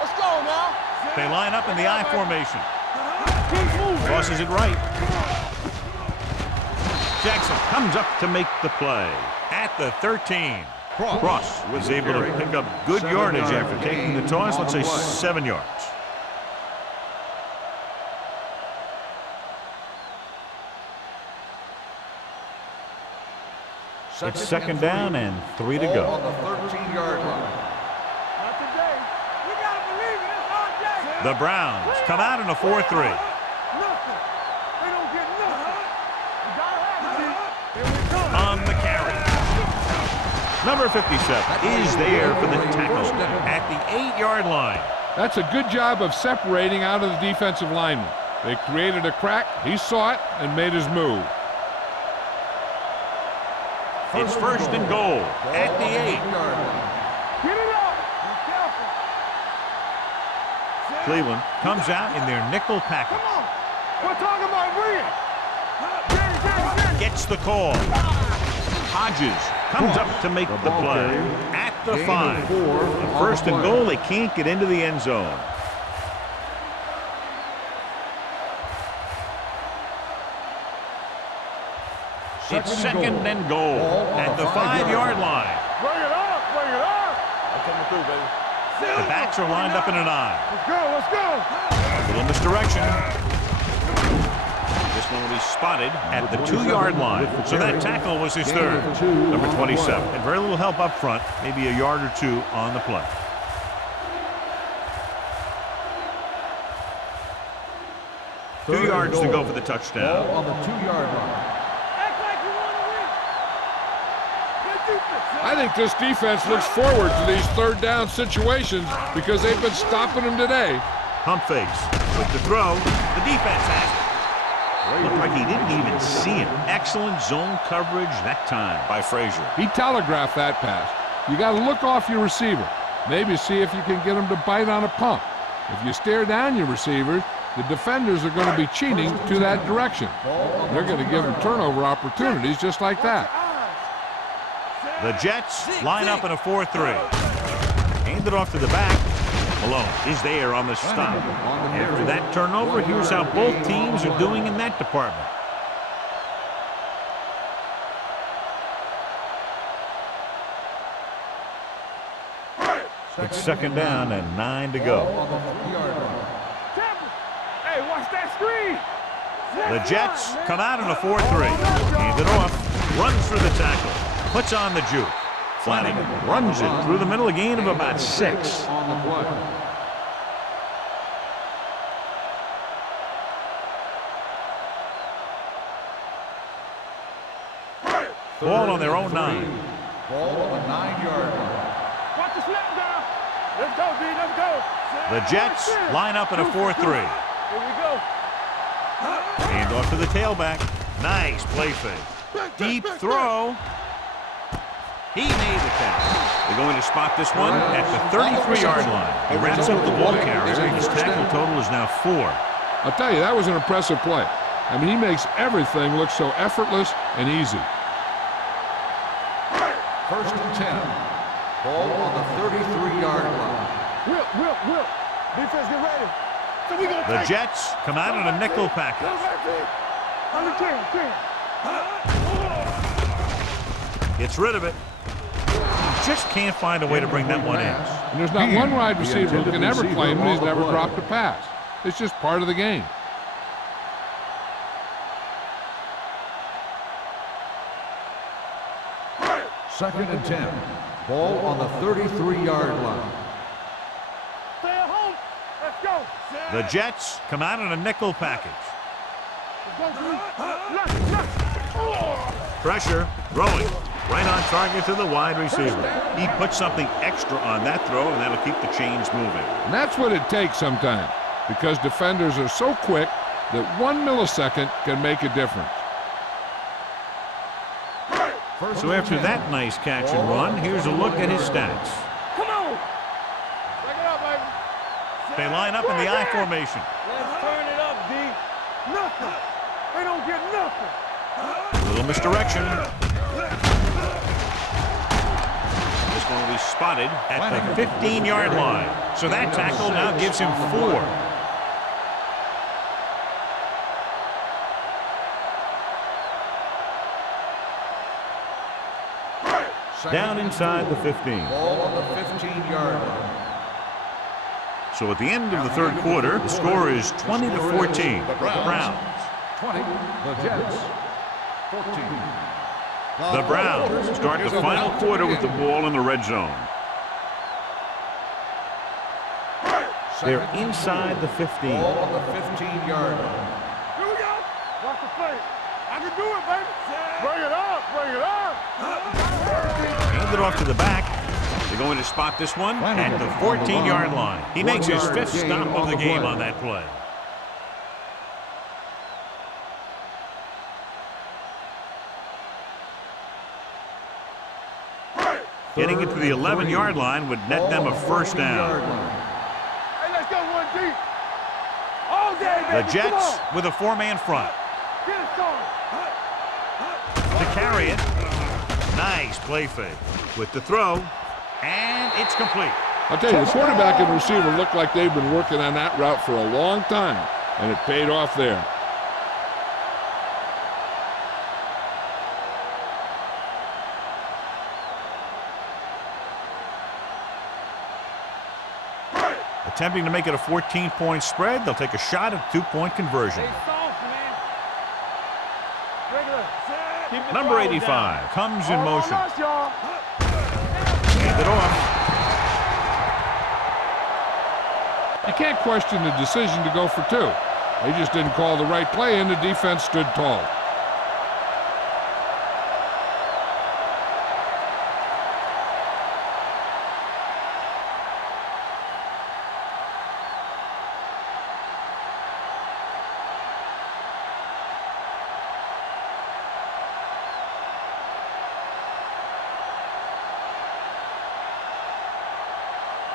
Let's go now. They line up in the I formation. Crosses it right. Jackson comes up to make the play at the 13. Cross was able to pick up good yardage after taking the toss, let's say 7 yards. It's second down and 3 to Ball go. on the 13-yard line. Not today. We gotta believe it. It's our day. The Browns come out in a 4-3. Nothing. They don't get nothing. We gotta have it. Here we go. On the carry. Number 57 is there for the tackle at the 8-yard line. That's a good job of separating out of the defensive lineman. They created a crack, he saw it, and made his move. It's first and goal at the 8. Get it up. Be careful. Cleveland comes out in their nickel package. Come on. We're talking about bring it. Gets the call. Hodges comes up to make the play at the 5. First and goal, they can't get into the end zone. It's second and goal at the 5-yard line. Bring it up. Bring it up. I'm coming through, baby. The backs are lined up in an I. Let's go. Let's go. A little misdirection. This one will be spotted at the 2-yard line. So that tackle was his third. Number 27. And very little help up front. Maybe a yard or two on the play. Two yards to go for the touchdown. Ball on the 2-yard line. Act like you want to win. Good defense. I think this defense looks forward to these third down situations because they've been stopping them today. Pump fakes with the throw. The defense has it. Looked like he didn't even see him. Excellent zone coverage that time by Frazier. He telegraphed that pass. You got to look off your receiver. Maybe see if you can get him to bite on a pump. If you stare down your receivers, the defenders are going to be cheating to that direction. They're going to give them turnover opportunities just like that. The Jets line up in a 4-3. Hand it off to the back. Malone is there on the stop. After that turnover, here's how both teams are doing in that department. It's second down and 9 to go. Hey, watch that screen. The Jets come out in a 4-3. Hand it off. Runs through the tackle. Puts on the juke. Flanagan runs it through the middle, a gain of about 6. On the play. Ball on their own 9. Ball on the 9-yard line. Watch the snap down. Let's go, D. Let's go. The Jets line up in a 4-3. Here we go. Hand off to the tailback. Nice play fake. Deep throw. He made the catch. They're going to spot this one at the 33-yard line. He wraps up the ball carrier. His tackle total is now 4. I'll tell you, that was an impressive play. I mean, he makes everything look so effortless and easy. First and 10. Ball on the 33-yard line. Whip. Defense, get ready. So we gonna The take Jets come out in a nickel package. On the 10. Gets rid of it. Just can't find a way to bring that one in. And there's not one wide receiver who can ever claim that he's never dropped a pass. It's just part of the game. Second and 10. Ball on the 33-yard line. Stay at home. Let's go. The Jets come out in a nickel package. Pressure, throwing, right on target to the wide receiver. He puts something extra on that throw, and that'll keep the chains moving. And that's what it takes sometimes, because defenders are so quick that 1 millisecond can make a difference. So after that nice catch and run, here's a look at his stats. Come on. Take it up, baby. They line up in the I formation. Let's turn it up, D. Nothing. They don't get nothing. A little misdirection. This one will be spotted at the 15-yard line. So that tackle now gives him 4. Down inside the 15. Ball on the 15-yard line. So at the end of the third quarter, the score is 20-14. The Browns. 20. The Jets. 14. The Browns start the final quarter with the ball in the red zone. They're inside the 15. Ball on the 15-yard line. Here we go. Watch the play. I can do it, baby. Bring it up. Bring it up. Hand it off to the back. They're going to spot this one at the 14-yard line. He makes his 5th stop of the game on that play. Getting it to the 11-yard line would net them a first down. Hey, let's go one deep. All day, baby. The Jets with a 4-man front. Get it started. To carry it. Nice play fake. With the throw. And it's complete. I'll tell you, the quarterback and receiver look like they've been working on that route for a long time, and it paid off there. Attempting to make it a 14-point spread, they'll take a shot at a 2-point conversion. Number 85 comes in motion. Hand it off. You can't question the decision to go for 2. They just didn't call the right play, and the defense stood tall.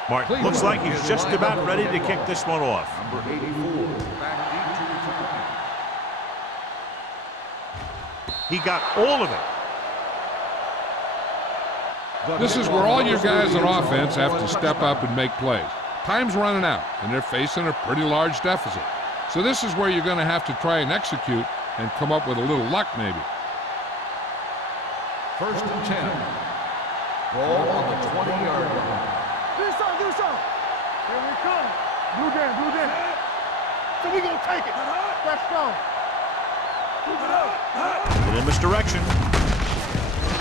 Martin looks like he's just about ready to kick this one off. Number 84, back deep to return. He got all of it. This is where all your guys on offense have to step up and make plays. Time's running out, and they're facing a pretty large deficit. So this is where you're going to have to try and execute and come up with a little luck maybe. 1st and 10. Ball on the 20-yard line. Do something, do something. Here we come. Blue down, blue down. So we gonna take it. That's strong. A little misdirection.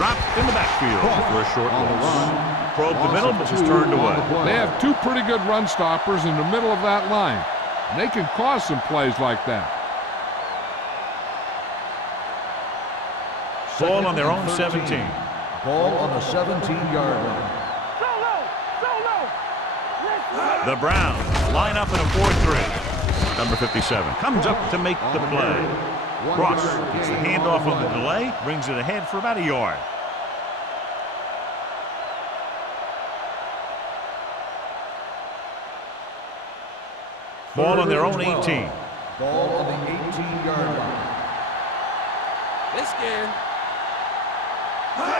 Dropped in the backfield for a short loss. Probe the middle, but just turned away. They have 2 pretty good run stoppers in the middle of that line, and they can cause some plays like that. Ball on their own 17. Ball on the 17-yard line. The Browns line up in a 4-3. Number 57 comes up to make the play. Cross gets the handoff on the delay, brings it ahead for about a yard. Ball on their own 18. Ball on the 18-yard line. They're scared.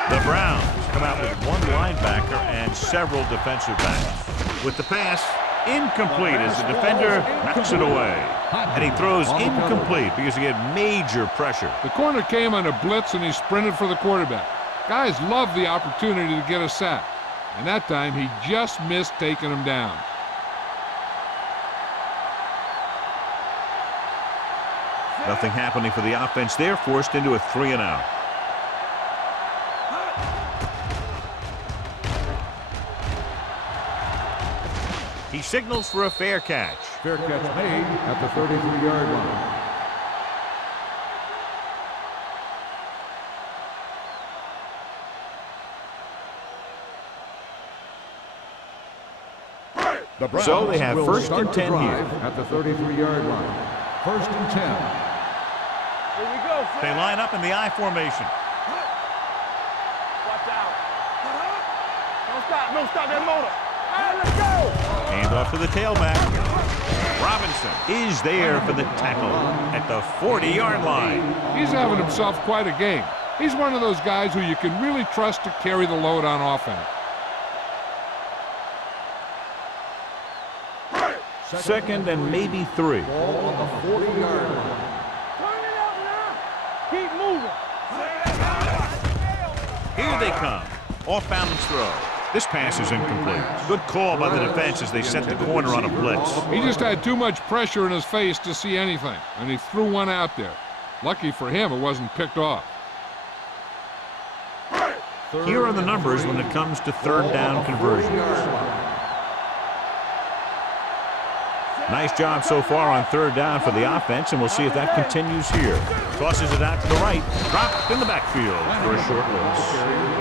The Browns come out with 1 linebacker and several defensive backs. With the pass, incomplete as the defender knocks it away. And he throws incomplete because he had major pressure. The corner came on a blitz, and he sprinted for the quarterback. Guys love the opportunity to get a sack, and that time he just missed taking him down. Nothing happening for the offense there, forced into a 3-and-out. He signals for a fair catch. Fair catch made at the 33-yard line. So they have 1st and 10 here. At the 33-yard line. 1st and 10. Here we go, They line up in the I formation. Watch out. Don't stop that motor. All right, let's go. Hand off to the tailback. Robinson is there for the tackle at the 40-yard line. He's having himself quite a game. He's one of those guys who you can really trust to carry the load on offense. 2nd and maybe 3. Ball on the 40-yard line. Turn it up now. Keep moving. Here they come. Off-balance throw. This pass is incomplete. Good call by the defense as they set the corner on a blitz. He just had too much pressure in his face to see anything, and he threw one out there. Lucky for him, it wasn't picked off. Here are the numbers when it comes to third down conversions. Nice job so far on third down for the offense, and we'll see if that continues here. Tosses it out to the right, dropped in the backfield for a short loss.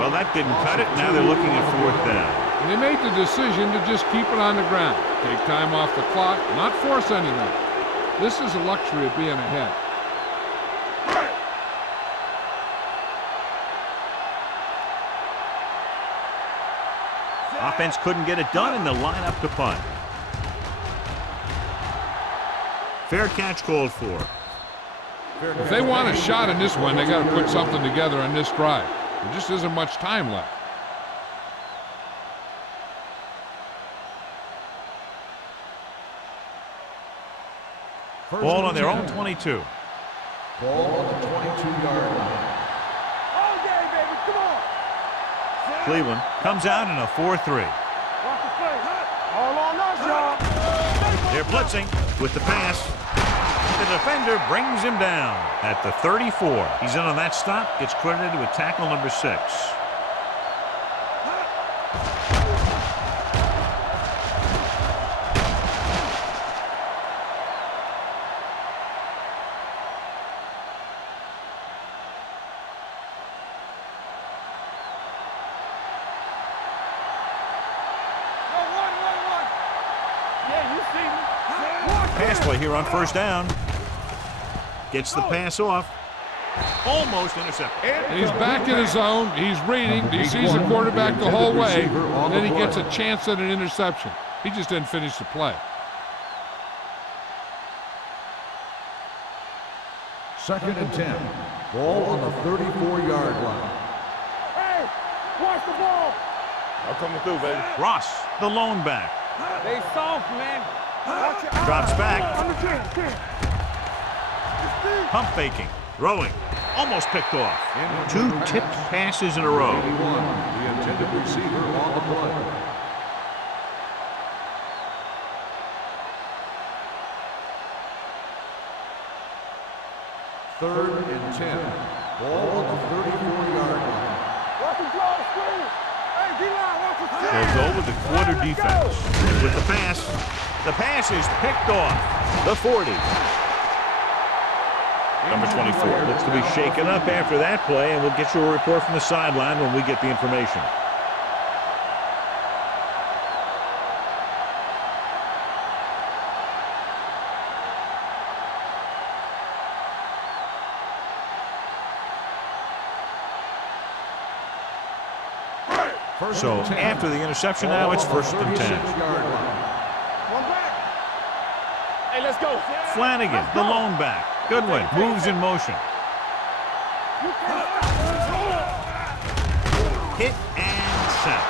Well, that didn't cut it. Now they're looking at fourth down. And they made the decision to just keep it on the ground. Take time off the clock, not force anything. This is a luxury of being ahead. Offense couldn't get it done, and they'll line up to punt. Fair catch called for. If they want a shot in this one, they got to put something together on this drive. There just isn't much time left. Ball on their own 22. Ball on the 22-yard line. All day, baby. Come on. Cleveland comes out in a 4-3. Watch the play. All on us, y'all. They're blitzing with the pass. The defender brings him down at the 34. He's in on that stop, gets credited with tackle number 6. Pass play here on first down. Gets the pass off. Almost intercepted. And he's back in his zone. He's reading. He sees the quarterback the whole way. Then he gets a chance at an interception. He just didn't finish the play. Second and 10. Ball on the 34-yard line. Hey, watch the ball. I'm coming through, baby. Ross, the lone back. They soft, man. Watch your eyes. Drops back. Under 10. Pump faking. Throwing. Almost picked off. 2 tipped passes in a row. 81, the intended receiver on the play. Third and 10. Ball on the 34-yard line. Watch the draw screen. Hey, D-line, watch the screen. They'll go with the quarter defense. And with the pass is picked off. The 40. Number 24 looks to be shaken up after that play, and we'll get you a report from the sideline when we get the information. So after the interception now, it's first and 10. One back. Hey, let's go. Flanagan, the lone back. Goodwin moves in motion. Hit and sack.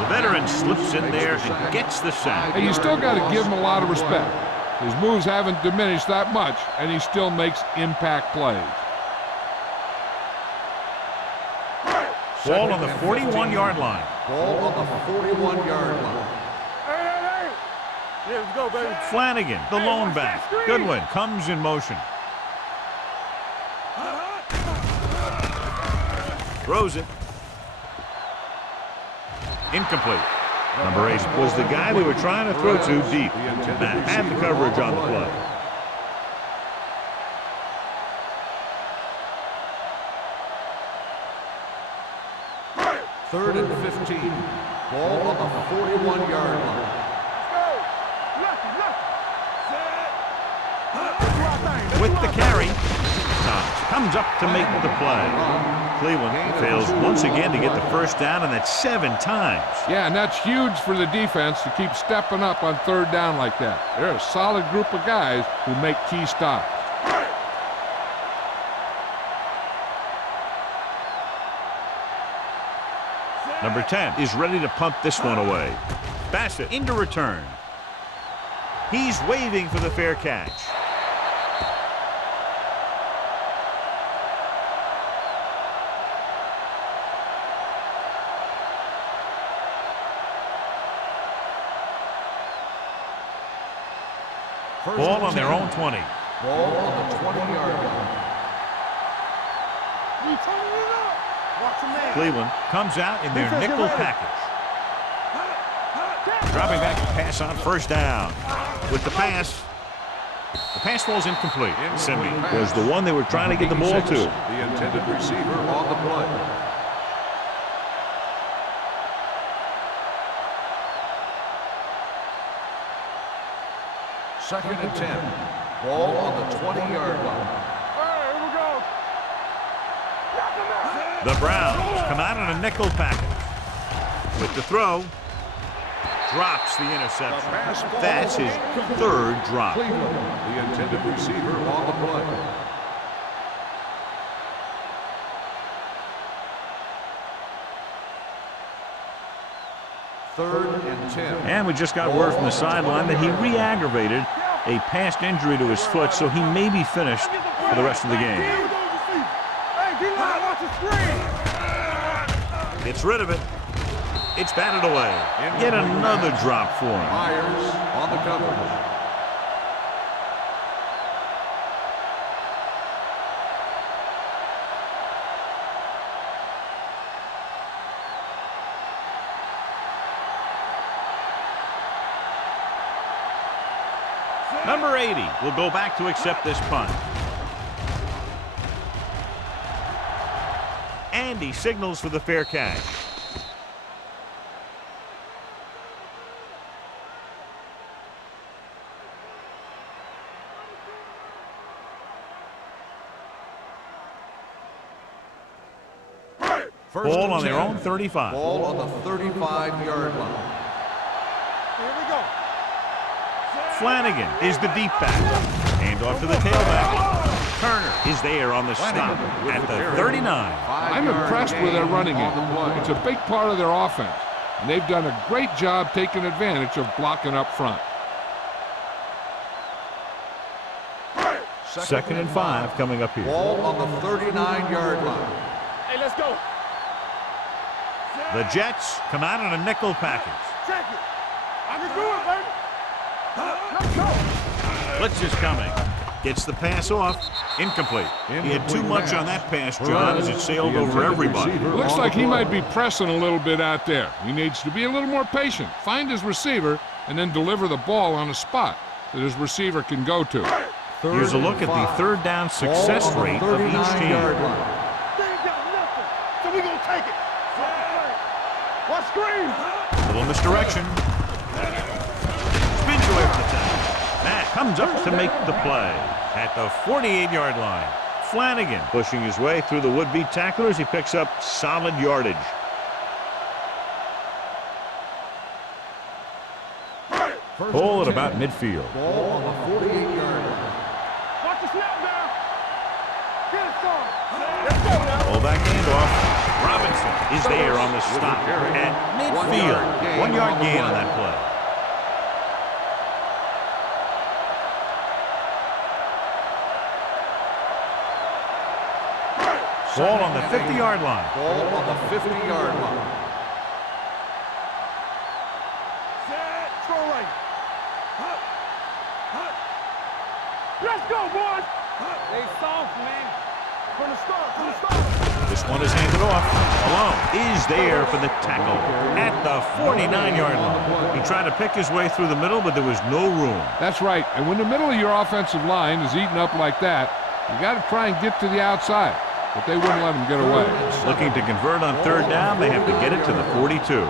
The veteran slips in there and gets the sack. And you still got to give him a lot of respect. His moves haven't diminished that much, and he still makes impact plays. Ball on the 41-yard line. Ball on the 41-yard line. Hey. Yeah, let's go, baby. Flanagan, the lone back. Goodwin comes in motion. Throws it. Incomplete. Number 8 was the guy they were trying to throw to deep. That had the coverage on the play. Third and 15. Ball on the 41-yard line. With the carry, Thomas comes up to make the play. Cleveland fails once again to get the first down, and that's 7 times. Yeah, and that's huge for the defense to keep stepping up on third down like that. They're a solid group of guys who make key stops. Number 10 is ready to punt this one away. Bassett into return. He's waving for the fair catch. Ball on their own 20. Ball on the 20-yard line. Cleveland comes out in their nickel package. Dropping back to pass on first down. With the pass falls incomplete. Simby was the one they were trying to get the ball to. The intended receiver on the play. Second and 10. Ball on the 20-yard line. Here we go. The Browns come out in a nickel package. With the throw, drops the interception. That's his third drop. Cleveland, the intended receiver on the play. Third and 10. And we just got word from the sideline that he re-aggravated a past injury to his foot, so he may be finished for the rest of the game. Hey, D-line, watch the screen. Gets rid of it. It's batted away. Yet another drop for him. Myers on the coverage. Number 80 will go back to accept this punt. And he signals for the fair catch. Ball on their own 35. Ball on the 35-yard line. Here we go. Flanagan is the deep back. Hand off to the tailback. Turner is there on the stop at the 39. I'm impressed with their running game. It's a big part of their offense, and they've done a great job taking advantage of blocking up front. Second and 5 coming up here. Ball on the 39-yard line. Hey, let's go. The Jets come out in a nickel package. Check it. I can do it, baby. Let's go. Blitz is coming. Gets the pass off. Incomplete. He had too much on that pass, John, as it sailed over everybody. Looks like he might be pressing a little bit out there. He needs to be a little more patient, find his receiver, and then deliver the ball on a spot that his receiver can go to. Here's a look at the third down success rate of each team. They ain't got nothing, so we gonna take it. What screen? Little misdirection. Spins away from the tackle. Matt comes up to make the play at the 48-yard line. Flanagan pushing his way through the would-be tacklers. He picks up solid yardage. Ball at about midfield. Ball on the 48-yard line. Watch the snap now. Get it started. Let's go now. Fullback handoff. Robinson is there on the stop at midfield. 1 yard gain on that play. Ball on the 50-yard line. Ball on the 50-yard line. Set. Throw right. Let's go, boys. They soft, man. From the start, from the start. This one is handed off. Malone is there for the tackle at the 49-yard line. He tried to pick his way through the middle, but there was no room. That's right, and when the middle of your offensive line is eaten up like that, you got to try and get to the outside, but they wouldn't let him get away. Looking to convert on third down, they have to get it to the 42. Nothing.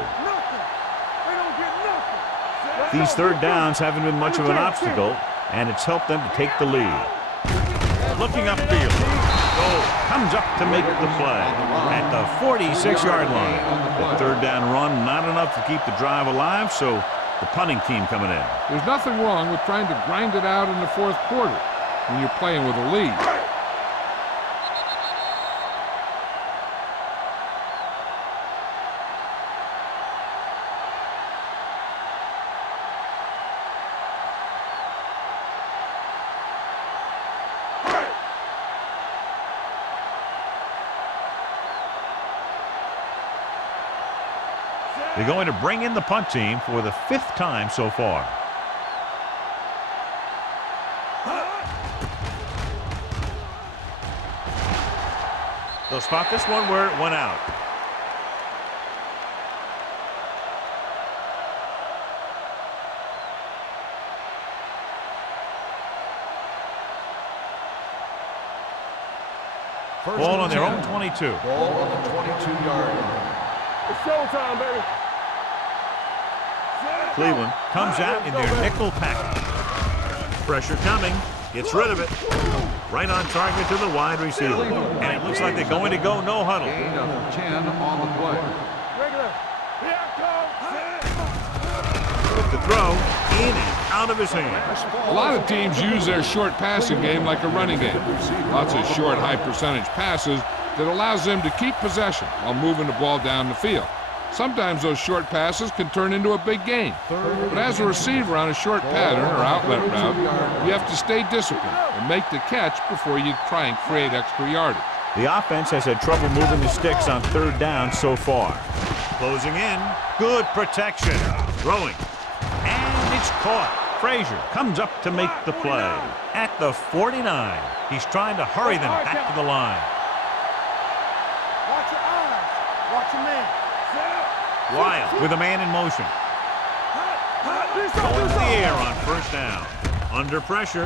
They don't get nothing. These third downs haven't been much of an obstacle, and it's helped them to take the lead. Looking upfield. Goal comes up to make the play at the 46-yard line. The third down run not enough to keep the drive alive, so the punting team coming in. There's nothing wrong with trying to grind it out in the fourth quarter when you're playing with a lead. They're going to bring in the punt team for the 5th time so far. They'll spot this one where it went out. Ball on their own 22. Ball on the 22-yard line. It's showtime, baby. Cleveland comes out in their nickel package. Pressure coming. Gets rid of it. Right on target to the wide receiver. And it looks like they're going to go no huddle. Gain of 10 on the play. Regular. Here I With the throw in and out of his hands. A lot of teams use their short passing game like a running game. Lots of short, high-percentage passes that allows them to keep possession while moving the ball down the field. Sometimes those short passes can turn into a big gain. But as a receiver on a short pattern or outlet route, you have to stay disciplined and make the catch before you try and create extra yardage. The offense has had trouble moving the sticks on third down so far. Closing in. Good protection. Throwing. And it's caught. Frazier comes up to make the play. At the 49. He's trying to hurry them back to the line. Watch your eyes. Watch your man. Wild with a man in motion. Going in the air on first down. Under pressure.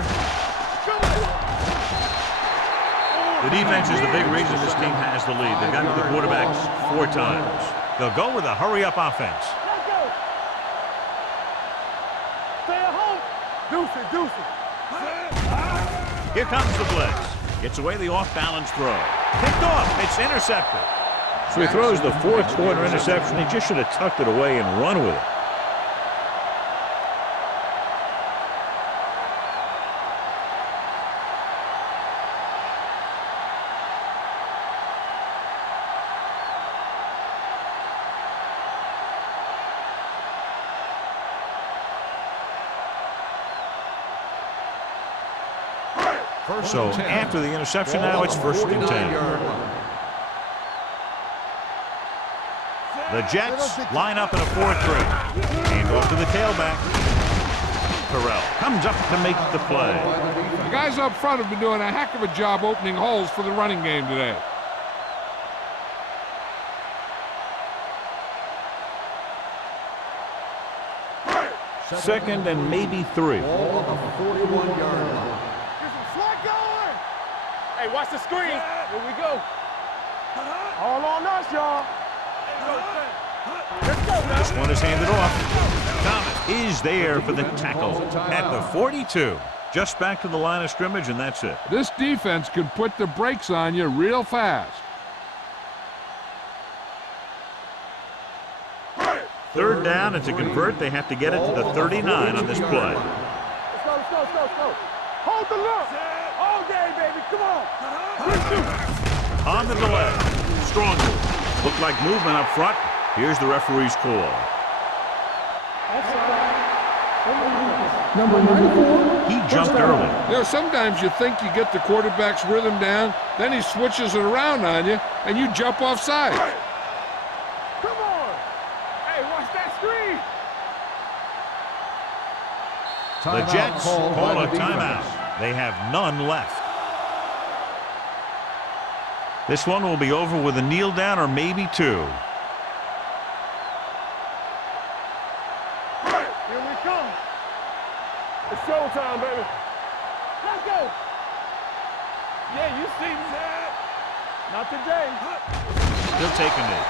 The defense is the big reason this team has the lead. They've gotten to the quarterbacks 4 times. They'll go with a hurry-up offense. Let's go. Stay at home. Deuce it, deuce it. Here comes the blitz. Gets away the off-balance throw. Picked off. It's intercepted. So he throws the fourth quarter interception. He just should have tucked it away and run with it. So after the interception, now it's first and 10. The Jets line up in a 4-3. Hand off to the tailback. Terrell comes up to make the play. The guys up front have been doing a heck of a job opening holes for the running game today. Second and maybe 3. Ball on the 41-yard line. Get some slack going. Hey, watch the screen. Here we go. All on us, y'all. Let's go, man. This one is handed off. Thomas is there for the tackle at the 42. Just back to the line of scrimmage, and that's it. This defense can put the brakes on you real fast. Third down, and to convert, they have to get it to the 39 on this play. Let's go, let's go, let's go, let's go. Hold the look. All day, baby. Come on. On the delay. Strong move. Looked like movement up front. Here's the referee's call. Number 94. He jumped early. You know, sometimes you think you get the quarterback's rhythm down, then he switches it around on you, and you jump off sides. Come on. Hey, watch that screen. The Jets call a timeout. They have none left. This one will be over with a kneel down or maybe 2. Here we come. It's showtime, baby. Let's go. Yeah, you see me. Not today. He'll take a knee.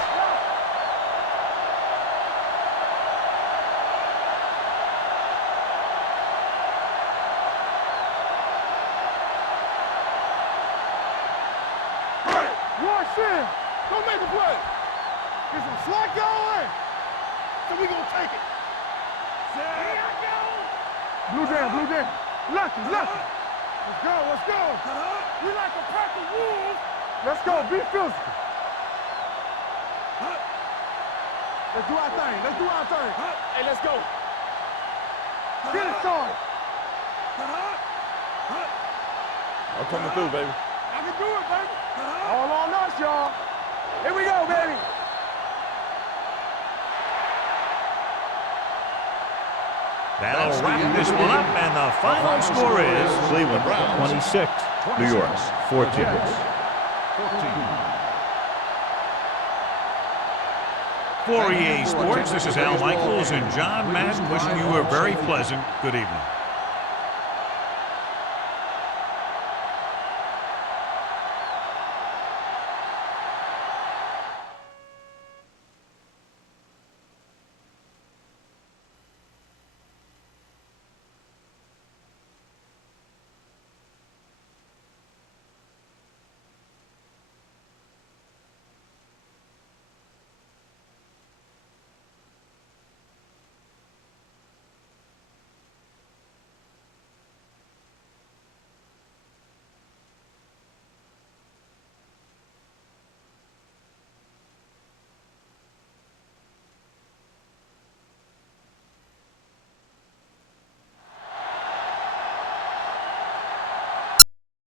Wash in. Don't make a play. Get some slack going. So we gonna take it. Here I go. Blue down. Lucky. Let's go. We like a pack of wolves. Let's go. Be physical. Let's do our thing. Hey, let's go. Get it started. I'm coming through, baby. I can do it, baby. All on us, y'all. Here we go, baby. That'll wrap this one up, and the final score is Cleveland 26, New York 14. For EA Sports, this is Al Michaels and John Madden wishing you a very pleasant good evening.